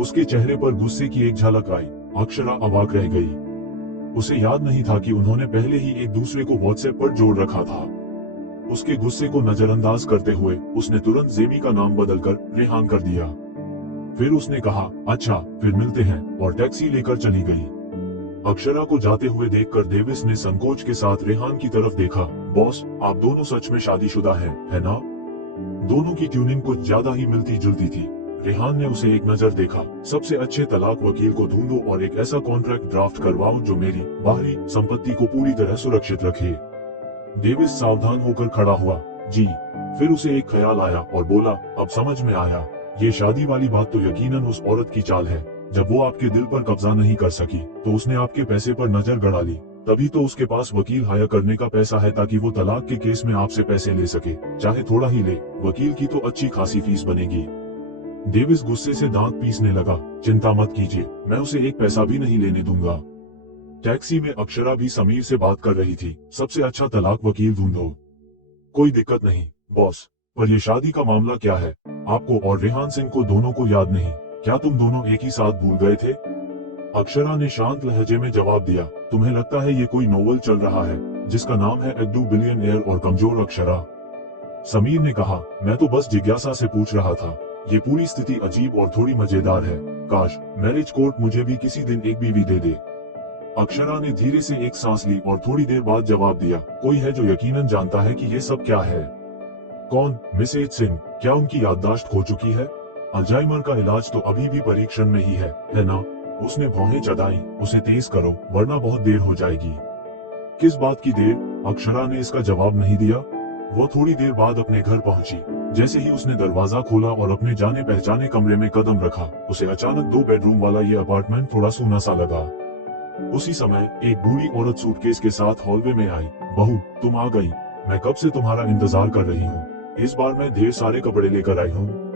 उसके चेहरे पर गुस्से की एक झलक आई। अक्षरा अवाक रह गई। उसे याद नहीं था कि उन्होंने पहले ही एक दूसरे को व्हाट्सएप पर जोड़ रखा था। उसके गुस्से को नजरअंदाज करते हुए उसने तुरंत जेमी का नाम बदलकर रेहान कर दिया। फिर उसने कहा, अच्छा फिर मिलते हैं, और टैक्सी लेकर चली गई। अक्षरा को जाते हुए देखकर डेविस ने संकोच के साथ रेहान की तरफ देखा। बॉस, आप दोनों सच में शादीशुदा हैं, है ना? दोनों की ट्यूनिंग कुछ ज्यादा ही मिलती जुलती थी। रेहान ने उसे एक नजर देखा। सबसे अच्छे तलाक वकील को ढूंढो और एक ऐसा कॉन्ट्रैक्ट ड्राफ्ट करवाओ जो मेरी बाहरी संपत्ति को पूरी तरह सुरक्षित रखे। डेविस सावधान होकर खड़ा हुआ। जी। फिर उसे एक ख्याल आया और बोला, अब समझ में आया। ये शादी वाली बात तो यकीनन उस औरत की चाल है। जब वो आपके दिल पर कब्जा नहीं कर सकी तो उसने आपके पैसे पर नजर गड़ा ली। तभी तो उसके पास वकील हायर करने का पैसा है ताकि वो तलाक के केस में आपसे पैसे ले सके, चाहे थोड़ा ही ले। वकील की तो अच्छी खासी फीस बनेगी। डेविस गुस्से से दांत पीसने लगा। चिंता मत कीजिए, मैं उसे एक पैसा भी नहीं लेने दूंगा। टैक्सी में अक्षरा भी समीर से बात कर रही थी। सबसे अच्छा तलाक वकील ढूंढो। कोई दिक्कत नहीं बॉस, पर ये शादी का मामला क्या है? आपको और रेहान सिंह को दोनों को याद नहीं? क्या तुम दोनों एक ही साथ भूल गए थे? अक्षरा ने शांत लहजे में जवाब दिया, तुम्हें लगता है ये कोई नोवेल चल रहा है जिसका नाम है एडू बिलियनियर और कमजोर अक्षरा? समीर ने कहा, मैं तो बस जिज्ञासा से पूछ रहा था। ये पूरी स्थिति अजीब और थोड़ी मजेदार है। काश मैरिज कोर्ट मुझे भी किसी दिन एक बीवी दे दे। अक्षरा ने धीरे से एक सांस ली और थोड़ी देर बाद जवाब दिया, कोई है जो यकीनन जानता है कि ये सब क्या है? कौन? मिसेज सिंह। क्या उनकी याददाश्त खो चुकी है? अल्जाइमर का इलाज तो अभी भी परीक्षण में ही है ना? उसने भौहें चढ़ाई। उसे तेज करो वरना बहुत देर हो जाएगी। किस बात की देर? अक्षरा ने इसका जवाब नहीं दिया। वो थोड़ी देर बाद अपने घर पहुंची। जैसे ही उसने दरवाजा खोला और अपने जाने पहचाने कमरे में कदम रखा, उसे अचानक 2 बेडरूम वाला ये अपार्टमेंट थोड़ा सूना सा लगा। उसी समय एक बूढ़ी औरत सूटकेस के साथ हॉलवे में आई। बहू, तुम आ गई। मैं कब से तुम्हारा इंतजार कर रही हूँ। इस बार मैं ढेर सारे कपड़े लेकर आई हूँ।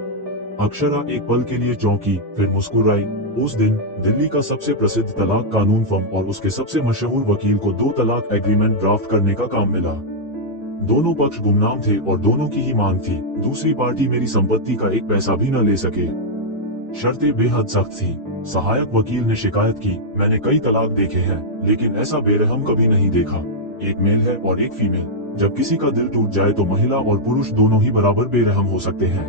अक्षरा एक पल के लिए चौंकी, फिर मुस्कुराई। उस दिन दिल्ली का सबसे प्रसिद्ध तलाक कानून फर्म और उसके सबसे मशहूर वकील को 2 तलाक एग्रीमेंट ड्राफ्ट करने का काम मिला। दोनों पक्ष गुमनाम थे और दोनों की ही मांग थी, दूसरी पार्टी मेरी संपत्ति का एक पैसा भी न ले सके। शर्तें बेहद सख्त थी। सहायक वकील ने शिकायत की, मैंने कई तलाक देखे हैं लेकिन ऐसा बेरहम कभी नहीं देखा। एक मेल है और एक फीमेल। जब किसी का दिल टूट जाए तो महिला और पुरुष दोनों ही बराबर बेरहम हो सकते हैं।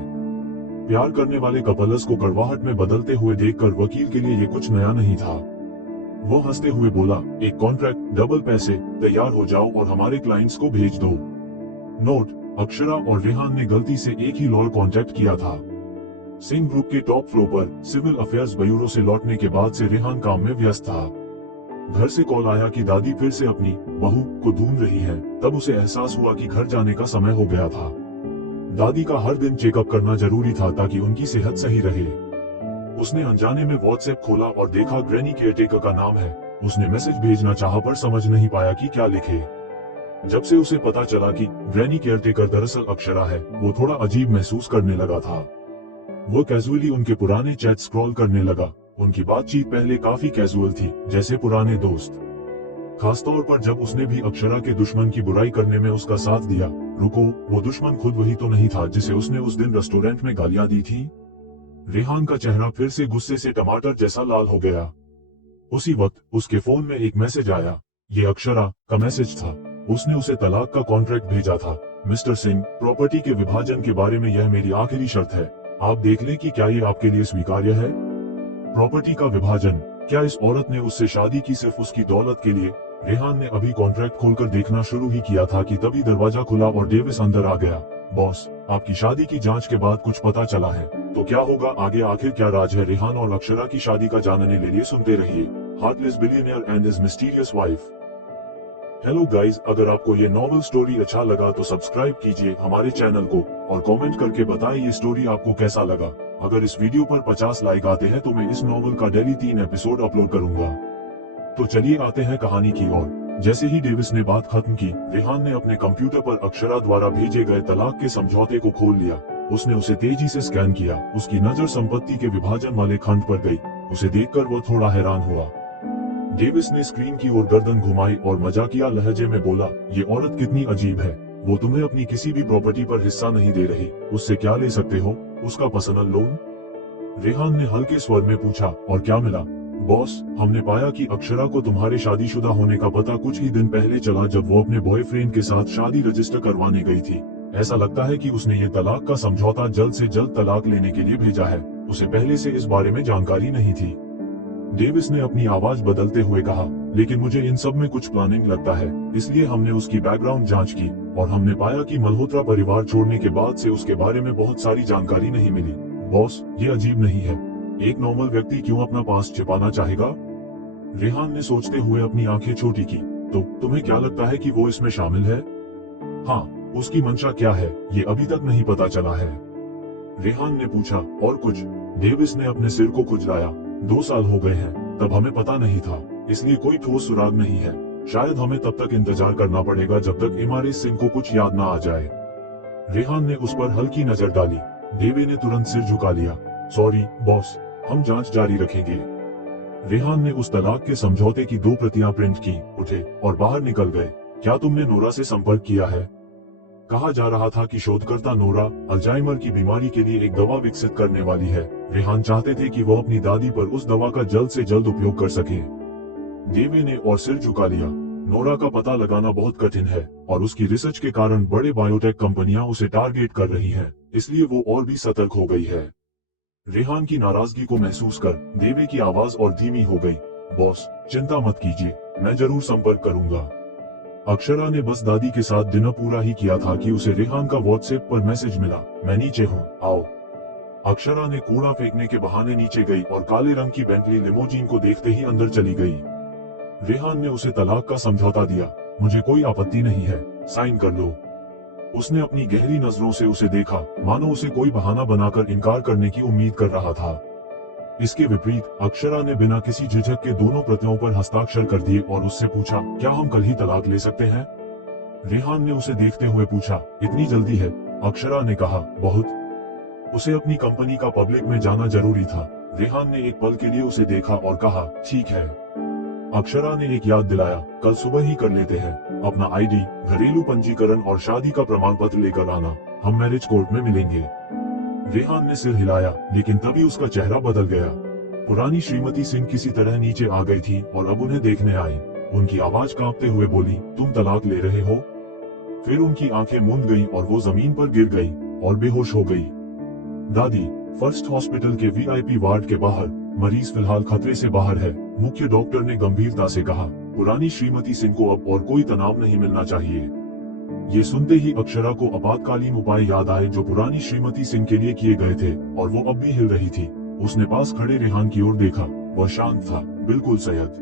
प्यार करने वाले कपल्स को कड़वाहट में बदलते हुए देखकर वकील के लिए ये कुछ नया नहीं था। वो हंसते हुए बोला, एक कॉन्ट्रैक्ट, डबल पैसे, तैयार हो जाओ और हमारे क्लाइंट्स को भेज दो। नोट, अक्षरा और रेहान ने गलती से एक ही लॉयर कॉन्टैक्ट किया था। सिंह ग्रुप के टॉप फ्लोर पर सिविल अफेयर्स ब्यूरो से लौटने के बाद से रेहान काम में व्यस्त था। घर से कॉल आया कि दादी फिर से अपनी बहू को ढूंढ रही है। तब उसे एहसास हुआ कि घर जाने का समय हो गया था। दादी का हर दिन चेकअप करना जरूरी था ताकि उनकी सेहत सही रहे। उसने अनजाने में व्हाट्सएप खोला और देखा ग्रैनी केयरटेकर का नाम है। उसने मैसेज भेजना चाहा पर समझ नहीं पाया कि क्या लिखे। जब से उसे पता चला कि ग्रैनी केयरटेकर दरअसल अक्षरा है, वो थोड़ा अजीब महसूस करने लगा था। वो कैजुअली उनके पुराने चैट स्क्रॉल करने लगा। उनकी बातचीत पहले काफी कैजुअल थी, जैसे पुराने दोस्त। खासतौर पर जब उसने भी अक्षरा के दुश्मन की बुराई करने में उसका साथ दिया। रुको, वो दुश्मन खुद वही तो नहीं था जिसे उसने उस दिन रेस्टोरेंट में गालियां दी थी? रेहान का चेहरा फिर से गुस्से से टमाटर जैसा लाल हो गया। उसी वक्त उसके फोन में एक मैसेज आया। ये अक्षरा का मैसेज था। उसने उसे तलाक का कॉन्ट्रैक्ट भेजा था। मिस्टर सिंह, प्रॉपर्टी के विभाजन के बारे में यह मेरी आखिरी शर्त है। आप देख लें कि क्या ये आपके लिए स्वीकार्य है। प्रॉपर्टी का विभाजन? क्या इस औरत ने उससे शादी की सिर्फ उसकी दौलत के लिए? रेहान ने अभी कॉन्ट्रैक्ट खोलकर देखना शुरू ही किया था कि तभी दरवाजा खुला और डेविस अंदर आ गया। बॉस, आपकी शादी की जांच के बाद कुछ पता चला है, तो क्या होगा आगे? आखिर क्या राज है रेहान और अक्षरा की शादी का जानने के लिए सुनते रहिए heartless billionaire and his mysterious wife. Hello guys, अगर आपको ये नॉवल स्टोरी अच्छा लगा तो सब्सक्राइब कीजिए हमारे चैनल को और कमेंट करके बताएं ये स्टोरी आपको कैसा लगा। अगर इस वीडियो पर 50 लाइक आते हैं तो मैं इस नॉवल का डेली 3 एपिसोड अपलोड करूंगा। तो चलिए आते हैं कहानी की ओर। जैसे ही डेविस ने बात खत्म की, रेहान ने अपने कंप्यूटर पर अक्षरा द्वारा भेजे गए तलाक के समझौते को खोल लिया। उसने उसे तेजी से स्कैन किया। उसकी नजर संपत्ति के विभाजन वाले खंड पर गई। उसे देखकर वो थोड़ा हैरान हुआ। डेविस ने स्क्रीन की ओर गर्दन घुमाई और मजाकिया लहजे में बोला, ये औरत कितनी अजीब है। वो तुम्हें अपनी किसी भी प्रॉपर्टी पर हिस्सा नहीं दे रही। उससे क्या ले सकते हो? उसका पर्सनल लोन? रेहान ने हल्के स्वर में पूछा, और क्या मिला? बॉस, हमने पाया कि अक्षरा को तुम्हारे शादीशुदा होने का पता कुछ ही दिन पहले चला जब वो अपने बॉयफ्रेंड के साथ शादी रजिस्टर करवाने गई थी। ऐसा लगता है कि उसने ये तलाक का समझौता जल्द से जल्द तलाक लेने के लिए भेजा है। उसे पहले से इस बारे में जानकारी नहीं थी। डेविस ने अपनी आवाज बदलते हुए कहा, लेकिन मुझे इन सब में कुछ प्लानिंग लगता है। इसलिए हमने उसकी बैकग्राउंड जांच की और हमने पाया कि मल्होत्रा परिवार छोड़ने के बाद से उसके बारे में बहुत सारी जानकारी नहीं मिली। बॉस, ये अजीब नहीं है। एक नॉर्मल व्यक्ति क्यों अपना पास्ट छिपाना चाहेगा? रेहान ने सोचते हुए अपनी आंखें छोटी की। तो तुम्हें क्या लगता है कि वो इसमें शामिल है? हाँ, उसकी मंशा क्या है ये अभी तक नहीं पता चला है। रेहान ने पूछा, और कुछ? डेविस ने अपने सिर को खुजलाया। 2 साल हो गए हैं, तब हमें पता नहीं था, इसलिए कोई ठोस सुराग नहीं है। शायद हमें तब तक इंतजार करना पड़ेगा जब तक इमारत सिंह को कुछ याद ना आ जाए। रेहान ने उस पर हल्की नजर डाली। डेवी ने तुरंत सिर झुका लिया। सॉरी बॉस, हम जांच जारी रखेंगे। रेहान ने उस तलाक के समझौते की 2 प्रतियां प्रिंट की, उठे और बाहर निकल गए। क्या तुमने नोरा से संपर्क किया है? कहा जा रहा था कि शोधकर्ता नोरा अल्जाइमर की बीमारी के लिए एक दवा विकसित करने वाली है। रेहान चाहते थे कि वो अपनी दादी पर उस दवा का जल्द से जल्द उपयोग कर सके। डेवी ने और सिर झुका लिया। नोरा का पता लगाना बहुत कठिन है और उसकी रिसर्च के कारण बड़े बायोटेक कंपनियां उसे टारगेट कर रही हैं, इसलिए वो और भी सतर्क हो गई है। रेहान की नाराजगी को महसूस कर देवी की आवाज और धीमी हो गई। बॉस, चिंता मत कीजिए, मैं जरूर संपर्क करूंगा। अक्षरा ने बस दादी के साथ डिनर पूरा ही किया था कि उसे रेहान का व्हाट्सएप पर मैसेज मिला, मैं नीचे हूँ, आओ। अक्षरा ने कूड़ा फेंकने के बहाने नीचे गई और काले रंग की बेंटली लिमोजीन को देखते ही अंदर चली गई। रेहान ने उसे तलाक का समझौता दिया। मुझे कोई आपत्ति नहीं है, साइन कर लो। उसने अपनी गहरी नजरों से उसे देखा, मानो उसे कोई बहाना बनाकर इनकार करने की उम्मीद कर रहा था। इसके विपरीत अक्षरा ने बिना किसी झिझक के दोनों प्रतियों पर हस्ताक्षर कर दिए और उससे पूछा, क्या हम कल ही तलाक ले सकते हैं? रेहान ने उसे देखते हुए पूछा, इतनी जल्दी है? अक्षरा ने कहा, बहुत। उसे अपनी कंपनी का पब्लिक में जाना जरूरी था। रेहान ने एक पल के लिए उसे देखा और कहा, ठीक है। अक्षरा ने एक याद दिलाया, कल सुबह ही कर लेते हैं। अपना आईडी, घरेलू पंजीकरण और शादी का प्रमाण पत्र लेकर आना, हम मैरिज कोर्ट में मिलेंगे। रेहान ने सिर हिलाया, लेकिन तभी उसका चेहरा बदल गया। पुरानी श्रीमती सिंह किसी तरह नीचे आ गई थी और अब उन्हें देखने आई। उनकी आवाज कांपते हुए बोली, तुम तलाक ले रहे हो? फिर उनकी आंखें मूंद गईं और वो जमीन पर गिर गई और बेहोश हो गई। दादी, फर्स्ट हॉस्पिटल के वीआईपी वार्ड के बाहर, मरीज फिलहाल खतरे से बाहर है, मुख्य डॉक्टर ने गंभीरता से कहा। पुरानी श्रीमती सिंह को अब और कोई तनाव नहीं मिलना चाहिए। ये सुनते ही अक्षरा को आपातकालीन उपाय याद आए जो पुरानी श्रीमती सिंह के लिए किए गए थे और वो अब भी हिल रही थी। उसने पास खड़े रेहान की ओर देखा। वह शांत था, बिल्कुल सेहत।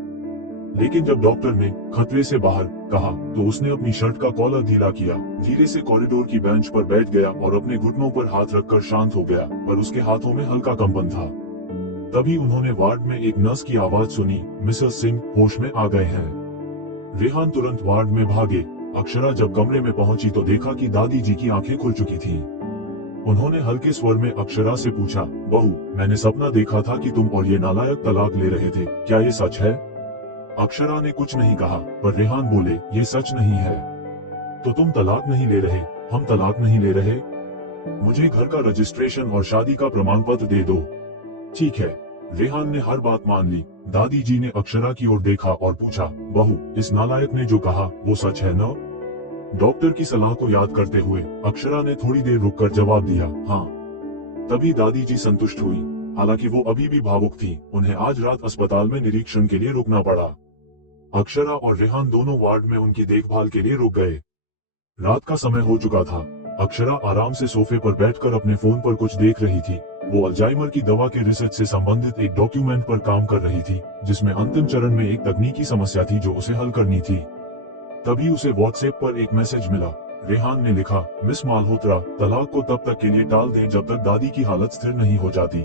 लेकिन जब डॉक्टर ने खतरे से बाहर कहा तो उसने अपनी शर्ट का कॉलर ढीला किया, धीरे से कॉरिडोर की बेंच पर बैठ गया और अपने घुटनों पर हाथ रखकर शांत हो गया, पर उसके हाथों में हल्का कंपन था। तभी उन्होंने वार्ड में एक नर्स की आवाज सुनी, मिसेस सिंह होश में आ गए हैं। रेहान तुरंत वार्ड में भागे। अक्षरा जब कमरे में पहुंची तो देखा कि दादी जी की आंखें खुल चुकी थीं। उन्होंने हल्के स्वर में अक्षरा से पूछा, बहू, मैंने सपना देखा था कि तुम और ये नालायक तलाक ले रहे थे, क्या ये सच है? अक्षरा ने कुछ नहीं कहा, पर रेहान बोले, ये सच नहीं है। तो तुम तलाक नहीं ले रहे? हम तलाक नहीं ले रहे। मुझे घर का रजिस्ट्रेशन और शादी का प्रमाण पत्र दे दो। ठीक है। रेहान ने हर बात मान ली। दादी जी ने अक्षरा की ओर देखा और पूछा, बहू, इस नालायक ने जो कहा वो सच है न? डॉक्टर की सलाह को याद करते हुए अक्षरा ने थोड़ी देर रुककर जवाब दिया, हाँ। तभी दादी जी संतुष्ट हुई। हालांकि वो अभी भी भावुक थी। उन्हें आज रात अस्पताल में निरीक्षण के लिए रुकना पड़ा। अक्षरा और रेहान दोनों वार्ड में उनकी देखभाल के लिए रुक गए। रात का समय हो चुका था। अक्षरा आराम से सोफे पर बैठकर अपने फोन पर कुछ देख रही थी। वो अल्जाइमर की दवा के रिसर्च से संबंधित एक डॉक्यूमेंट पर काम कर रही थी, जिसमें अंतिम चरण में एक तकनीकी समस्या थी जो उसे हल करनी थी। तभी उसे व्हाट्सएप पर एक मैसेज मिला। रेहान ने लिखा, मिस माल्होत्रा, तलाक को तब तक के लिए टाल दें जब तक दादी की हालत स्थिर नहीं हो जाती।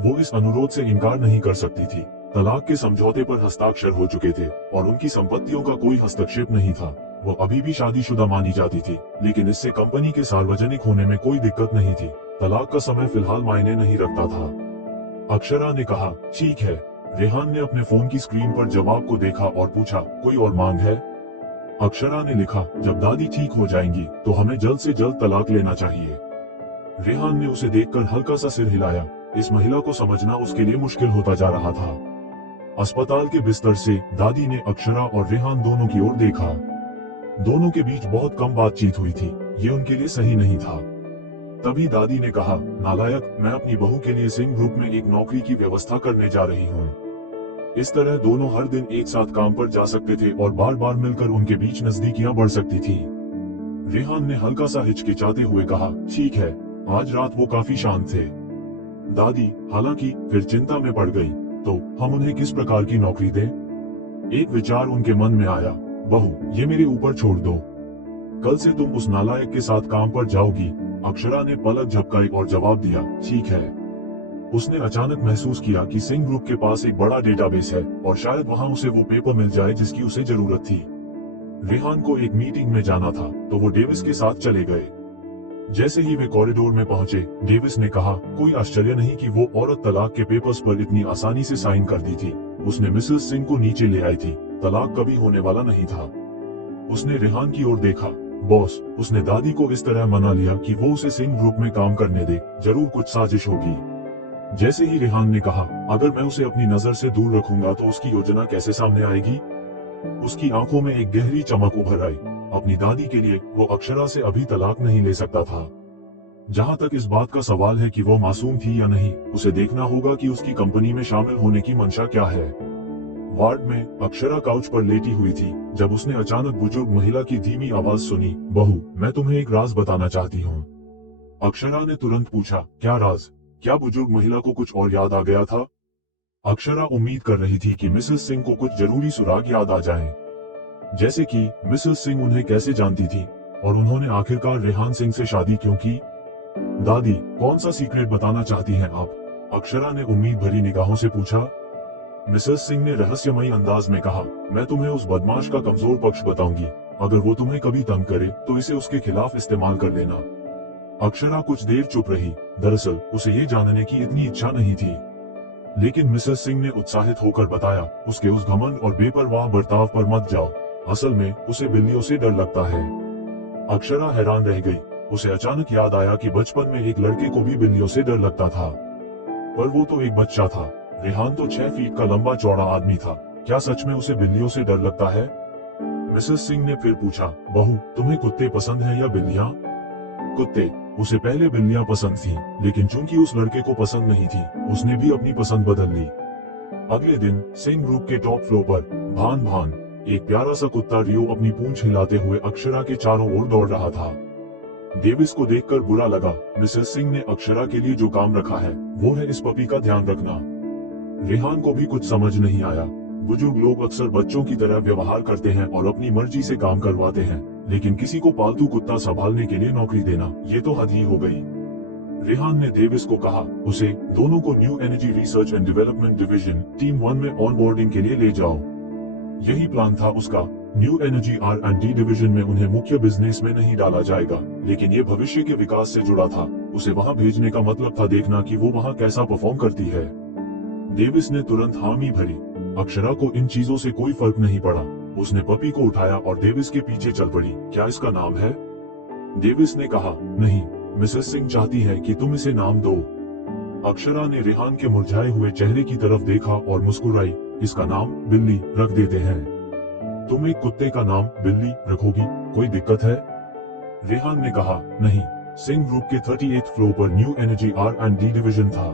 वो इस अनुरोध से इनकार नहीं कर सकती थी। तलाक के समझौते पर हस्ताक्षर हो चुके थे और उनकी संपत्तियों का कोई हस्तक्षेप नहीं था। वो अभी भी शादीशुदा मानी जाती थी, लेकिन इससे कंपनी के सार्वजनिक होने में कोई दिक्कत नहीं थी। तलाक का समय फिलहाल मायने नहीं रखता था। अक्षरा ने कहा, ठीक है। रेहान ने अपने फोन की स्क्रीन पर जवाब को देखा और पूछा, कोई और मांग है? अक्षरा ने लिखा, जब दादी ठीक हो जाएंगी तो हमें जल्द से जल्द तलाक लेना चाहिए। रेहान ने उसे देखकर हल्का सा सिर हिलाया। इस महिला को समझना उसके लिए मुश्किल होता जा रहा था। अस्पताल के बिस्तर से दादी ने अक्षरा और रेहान दोनों की ओर देखा। दोनों के बीच बहुत कम बातचीत हुई थी। ये उनके लिए सही नहीं था। तभी दादी ने कहा, नालायक, मैं अपनी बहू के लिए सिंह ग्रुप में एक नौकरी की व्यवस्था करने जा रही हूँ। इस तरह दोनों हर दिन एक साथ काम पर जा सकते थे और बार बार मिलकर उनके बीच नजदीकियां बढ़ सकती थी। रेहान ने हल्का सा हिचकिचाते हुए कहा, ठीक है। आज रात वो काफी शांत थे। दादी हालांकि फिर चिंता में पड़ गई, तो हम उन्हें किस प्रकार की नौकरी दें? एक विचार उनके मन में आया, बहू, ये मेरे ऊपर छोड़ दो। कल से तुम उस नालायक के साथ काम पर जाओगी। अक्षरा ने पलक झपकाई और जवाब दिया, ठीक है। उसने अचानक महसूस किया कि सिंह ग्रुप के पास एक बड़ा डेटाबेस है और शायद वहां उसे वो पेपर मिल जाए जिसकी उसे जरूरत थी। रेहान को एक मीटिंग में जाना था, तो वो डेविस के साथ चले गए। जैसे ही वे कॉरिडोर में पहुंचे, डेविस ने कहा, कोई आश्चर्य नहीं कि वो औरत तलाक के पेपर्स पर इतनी आसानी से साइन कर दी थी। उसने मिसेस सिंह को नीचे ले आई थी। तलाक कभी होने वाला नहीं था। उसने रेहान की ओर देखा। बॉस, उसने दादी को इस तरह मना लिया कि वो उसे सिंह ग्रुप में काम करने दे। जरूर कुछ साजिश होगी। जैसे ही रेहान ने कहा, अगर मैं उसे अपनी नजर से दूर रखूंगा तो उसकी योजना कैसे सामने आएगी? उसकी आंखों में एक गहरी चमक उभर आई। अपनी दादी के लिए वो अक्षरा से अभी तलाक नहीं ले सकता था। जहां तक इस बात का सवाल है कि वो मासूम थी या नहीं, उसे देखना होगा कि उसकी कंपनी में शामिल होने की मंशा क्या है। वार्ड में अक्षरा काउच पर लेटी हुई थी जब उसने अचानक बुजुर्ग महिला की धीमी आवाज सुनी, बहू, मैं तुम्हें एक राज बताना चाहती हूँ। अक्षरा ने तुरंत पूछा, क्या राज? क्या बुजुर्ग महिला को कुछ और याद आ गया था? अक्षरा उम्मीद कर रही थी कि मिसेस सिंह को कुछ जरूरी सुराग याद आ जाएं। जैसे कि मिसेस सिंह उन्हें कैसे जानती थी और उन्होंने आखिरकार रेहान सिंह से शादी क्यों की। दादी, कौन सा सीक्रेट बताना चाहती हैं आप? अक्षरा ने उम्मीद भरी निगाहों से पूछा। मिसेस सिंह ने रहस्यमयी अंदाज में कहा, मैं तुम्हें उस बदमाश का कमजोर पक्ष बताऊंगी। अगर वो तुम्हें कभी तंग करे तो इसे उसके खिलाफ इस्तेमाल कर लेना। अक्षरा कुछ देर चुप रही। दरअसल उसे ये जानने की इतनी इच्छा नहीं थी, लेकिन मिसेस सिंह ने उत्साहित होकर बताया, उसके उस घमंड और बेपरवाह बर्ताव पर मत जाओ। असल में उसे बिल्लियों से डर लगता है। अक्षरा हैरान रह गई। उसे अचानक याद आया कि बचपन में एक लड़के को भी बिल्लियों से डर लगता था, पर वो तो एक बच्चा था। रेहान तो 6 फीट का लंबा चौड़ा आदमी था। क्या सच में उसे बिल्लियों से डर लगता है? मिसेस सिंह ने फिर पूछा, बहू, तुम्हें कुत्ते पसंद हैं या बिल्लियां? कुत्ते। उसे पहले बिल्लियां पसंद थीं, लेकिन चूंकि उस लड़के को पसंद नहीं थी, उसने भी अपनी पसंद बदल ली। अगले दिन सिंह ग्रुप के टॉप फ्लोर पर भान भान एक प्यारा सा कुत्ता रियो अपनी पूंछ हिलाते हुए अक्षरा के चारों ओर दौड़ रहा था। डेविस को देखकर बुरा लगा। मिसेस सिंह ने अक्षरा के लिए जो काम रखा है वो है इस पपी का ध्यान रखना। रेहान को भी कुछ समझ नहीं आया। बुजुर्ग लोग अक्सर बच्चों की तरह व्यवहार करते हैं और अपनी मर्जी से काम करवाते हैं, लेकिन किसी को पालतू कुत्ता संभालने के लिए नौकरी देना, ये तो हद ही हो गई। रेहान ने डेविस को कहा, उसे दोनों को new energy research and development division team 1 में ऑनबोर्डिंग के लिए ले जाओ। यही प्लान था उसका। न्यू एनर्जी R&D डिवीजन में उन्हें मुख्य बिजनेस में नहीं डाला जाएगा, लेकिन ये भविष्य के विकास से जुड़ा था। उसे वहां भेजने का मतलब था देखना कि वो वहां कैसा परफॉर्म करती है। डेविस ने तुरंत हामी भरी। अक्षरा को इन चीजों से कोई फर्क नहीं पड़ा। उसने पपी को उठाया और डेविस के पीछे चल पड़ी। क्या इसका नाम है? डेविस ने कहा, नहीं, मिसेस सिंह चाहती है कि तुम इसे नाम दो। अक्षरा ने रेहान के मुरझाए हुए चेहरे की तरफ देखा और मुस्कुराई। इसका नाम बिल्ली रख देते हैं। तुम एक कुत्ते का नाम बिल्ली रखोगी? कोई दिक्कत है? रेहान ने कहा, नहीं। सिंह ग्रुप के 38th फ्लोर पर न्यू एनर्जी R&D डिवीजन था।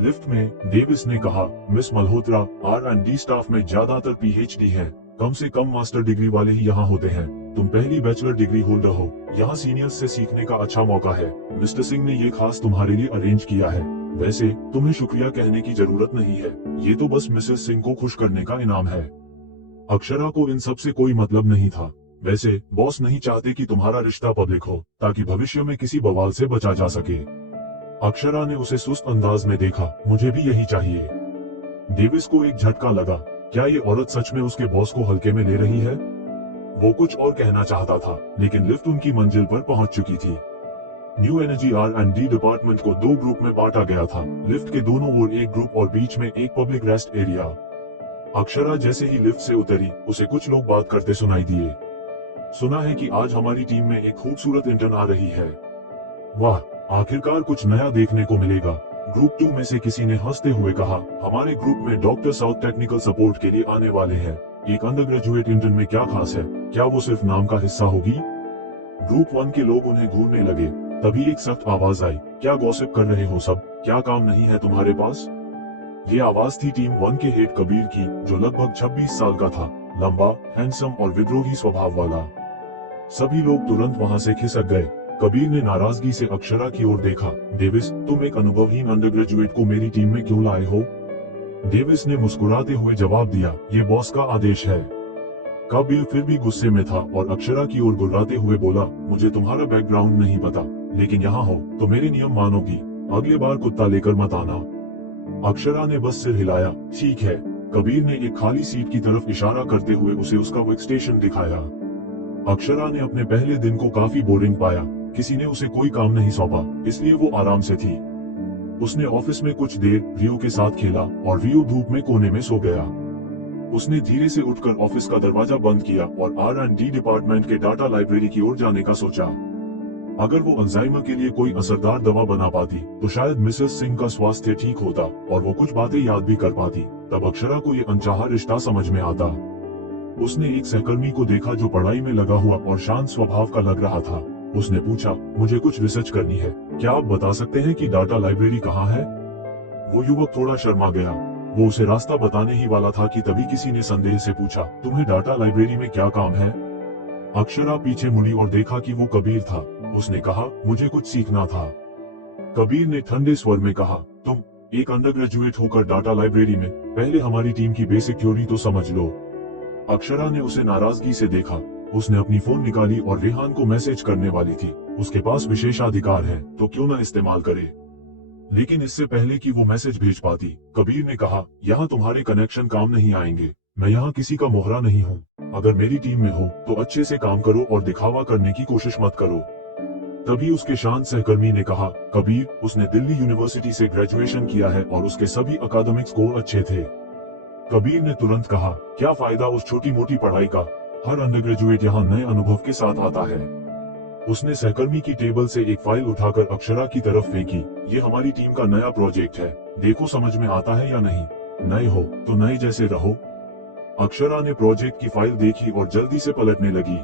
लिफ्ट में डेविस ने कहा, मिस मल्होत्रा, R&D स्टाफ में ज्यादातर PhD हैं। कम से कम मास्टर डिग्री वाले ही यहाँ होते हैं। तुम पहली बैचलर डिग्री होल्डर हो। यहाँ सीनियर्स से सीखने का अच्छा मौका है। मिस्टर सिंह ने ये खास तुम्हारे लिए अरेंज किया है। वैसे तुम्हें शुक्रिया कहने की जरूरत नहीं है, ये तो बस मिसेस सिंह को खुश करने का इनाम है। अक्षरा को इन सब से कोई मतलब नहीं था। वैसे बॉस नहीं चाहते कि तुम्हारा रिश्ता पब्लिक हो, ताकि भविष्य में किसी बवाल से बचा जा सके। अक्षरा ने उसे सुस्त अंदाज में देखा। मुझे भी यही चाहिए। डेविस को एक झटका लगा। क्या ये औरत सच में उसके बॉस को हल्के में ले रही है? वो कुछ और कहना चाहता था, लेकिन लिफ्ट उनकी मंजिल पर पहुंच चुकी थी। न्यू एनर्जी R&D डिपार्टमेंट को 2 ग्रुप में बांटा गया था। लिफ्ट के दोनों ओर एक ग्रुप और बीच में एक पब्लिक रेस्ट एरिया। अक्षरा जैसे ही लिफ्ट से उतरी, उसे कुछ लोग बात करते सुनाई दिए। सुना है कि आज हमारी टीम में एक खूबसूरत इंटर्न आ रही है। वाह, आखिरकार कुछ नया देखने को मिलेगा। ग्रुप 2 में से किसी ने हंसते हुए कहा, हमारे ग्रुप में डॉक्टर साउथ टेक्निकल सपोर्ट के लिए आने वाले हैं। एक अंडर ग्रेजुएट इंटर्न में क्या खास है? क्या वो सिर्फ नाम का हिस्सा होगी? ग्रुप 1 के लोग उन्हें घूरने लगे। तभी एक सख्त आवाज आई, क्या गॉसिप कर रहे हो सब? क्या काम नहीं है तुम्हारे पास? ये आवाज थी टीम 1 के हेड कबीर की, जो लगभग 26 साल का था, लंबा, हैंडसम और विद्रोही स्वभाव वाला। सभी लोग तुरंत वहां से खिसक गए। कबीर ने नाराजगी से अक्षरा की ओर देखा। डेविस, तुम एक अनुभवहीन अंडर ग्रेजुएट को मेरी टीम में क्यों लाए हो? डेविस ने मुस्कुराते हुए जवाब दिया, ये बॉस का आदेश है। कबीर फिर भी गुस्से में था और अक्षरा की ओर गुर्राते हुए बोला, मुझे तुम्हारा बैकग्राउंड नहीं पता, लेकिन यहाँ हो तो मेरे नियम मानोगी। अगली बार कुत्ता लेकर मत आना। अक्षरा ने बस सिर हिलाया, ठीक है। कबीर ने एक खाली सीट की तरफ इशारा करते हुए उसे उसका वर्क स्टेशन दिखाया। अक्षरा ने अपने पहले दिन को काफी बोरिंग पाया। किसी ने उसे कोई काम नहीं सौंपा, इसलिए वो आराम से थी। उसने ऑफिस में कुछ देर रियो के साथ खेला और रियो धूप में कोने में सो गया। उसने धीरे से उठकर ऑफिस का दरवाजा बंद किया और R&D डिपार्टमेंट के डाटा लाइब्रेरी की ओर जाने का सोचा। अगर वो अल्जाइमर के लिए कोई असरदार दवा बना पाती तो शायद मिसेस सिंह का स्वास्थ्य ठीक होता और वो कुछ बातें याद भी कर पाती। तब अक्षरा को ये अनचाहा रिश्ता समझ में आता। उसने एक सहकर्मी को देखा जो पढ़ाई में लगा हुआ और शांत स्वभाव का लग रहा था। उसने पूछा, मुझे कुछ रिसर्च करनी है, क्या आप बता सकते हैं कि डाटा लाइब्रेरी कहाँ है? वो युवक थोड़ा शर्मा गया। वो उसे रास्ता बताने ही वाला था कि तभी किसी ने संदेह से पूछा, तुम्हें डाटा लाइब्रेरी में क्या काम है? अक्षरा पीछे मुड़ी और देखा कि वो कबीर था। उसने कहा, मुझे कुछ सीखना था। कबीर ने ठंडे स्वर में कहा, तुम एक अंडर ग्रेजुएट होकर डाटा लाइब्रेरी में, पहले हमारी टीम की बेसिक थ्योरी तो समझ लो। अक्षरा ने उसे नाराजगी से देखा। उसने अपनी फोन निकाली और रेहान को मैसेज करने वाली थी। उसके पास विशेषाधिकार है तो क्यों ना इस्तेमाल करे। लेकिन इससे पहले कि वो मैसेज भेज पाती, कबीर ने कहा, यहाँ तुम्हारे कनेक्शन काम नहीं आएंगे। मैं यहाँ किसी का मोहरा नहीं हूँ। अगर मेरी टीम में हो तो अच्छे से काम करो और दिखावा करने की कोशिश मत करो। तभी उसके शांत सहकर्मी ने कहा, कबीर, उसने दिल्ली यूनिवर्सिटी से ग्रेजुएशन किया है और उसके सभी अकादमिक स्कोर अच्छे थे। कबीर ने तुरंत कहा, क्या फायदा उस छोटी मोटी पढ़ाई का? हर अंडर ग्रेजुएट यहाँ नए अनुभव के साथ आता है। उसने सहकर्मी की टेबल से एक फाइल उठाकर अक्षरा की तरफ फेंकी। ये हमारी टीम का नया प्रोजेक्ट है, देखो समझ में आता है या नहीं। नए हो तो नए जैसे रहो। अक्षरा ने प्रोजेक्ट की फाइल देखी और जल्दी से पलटने लगी।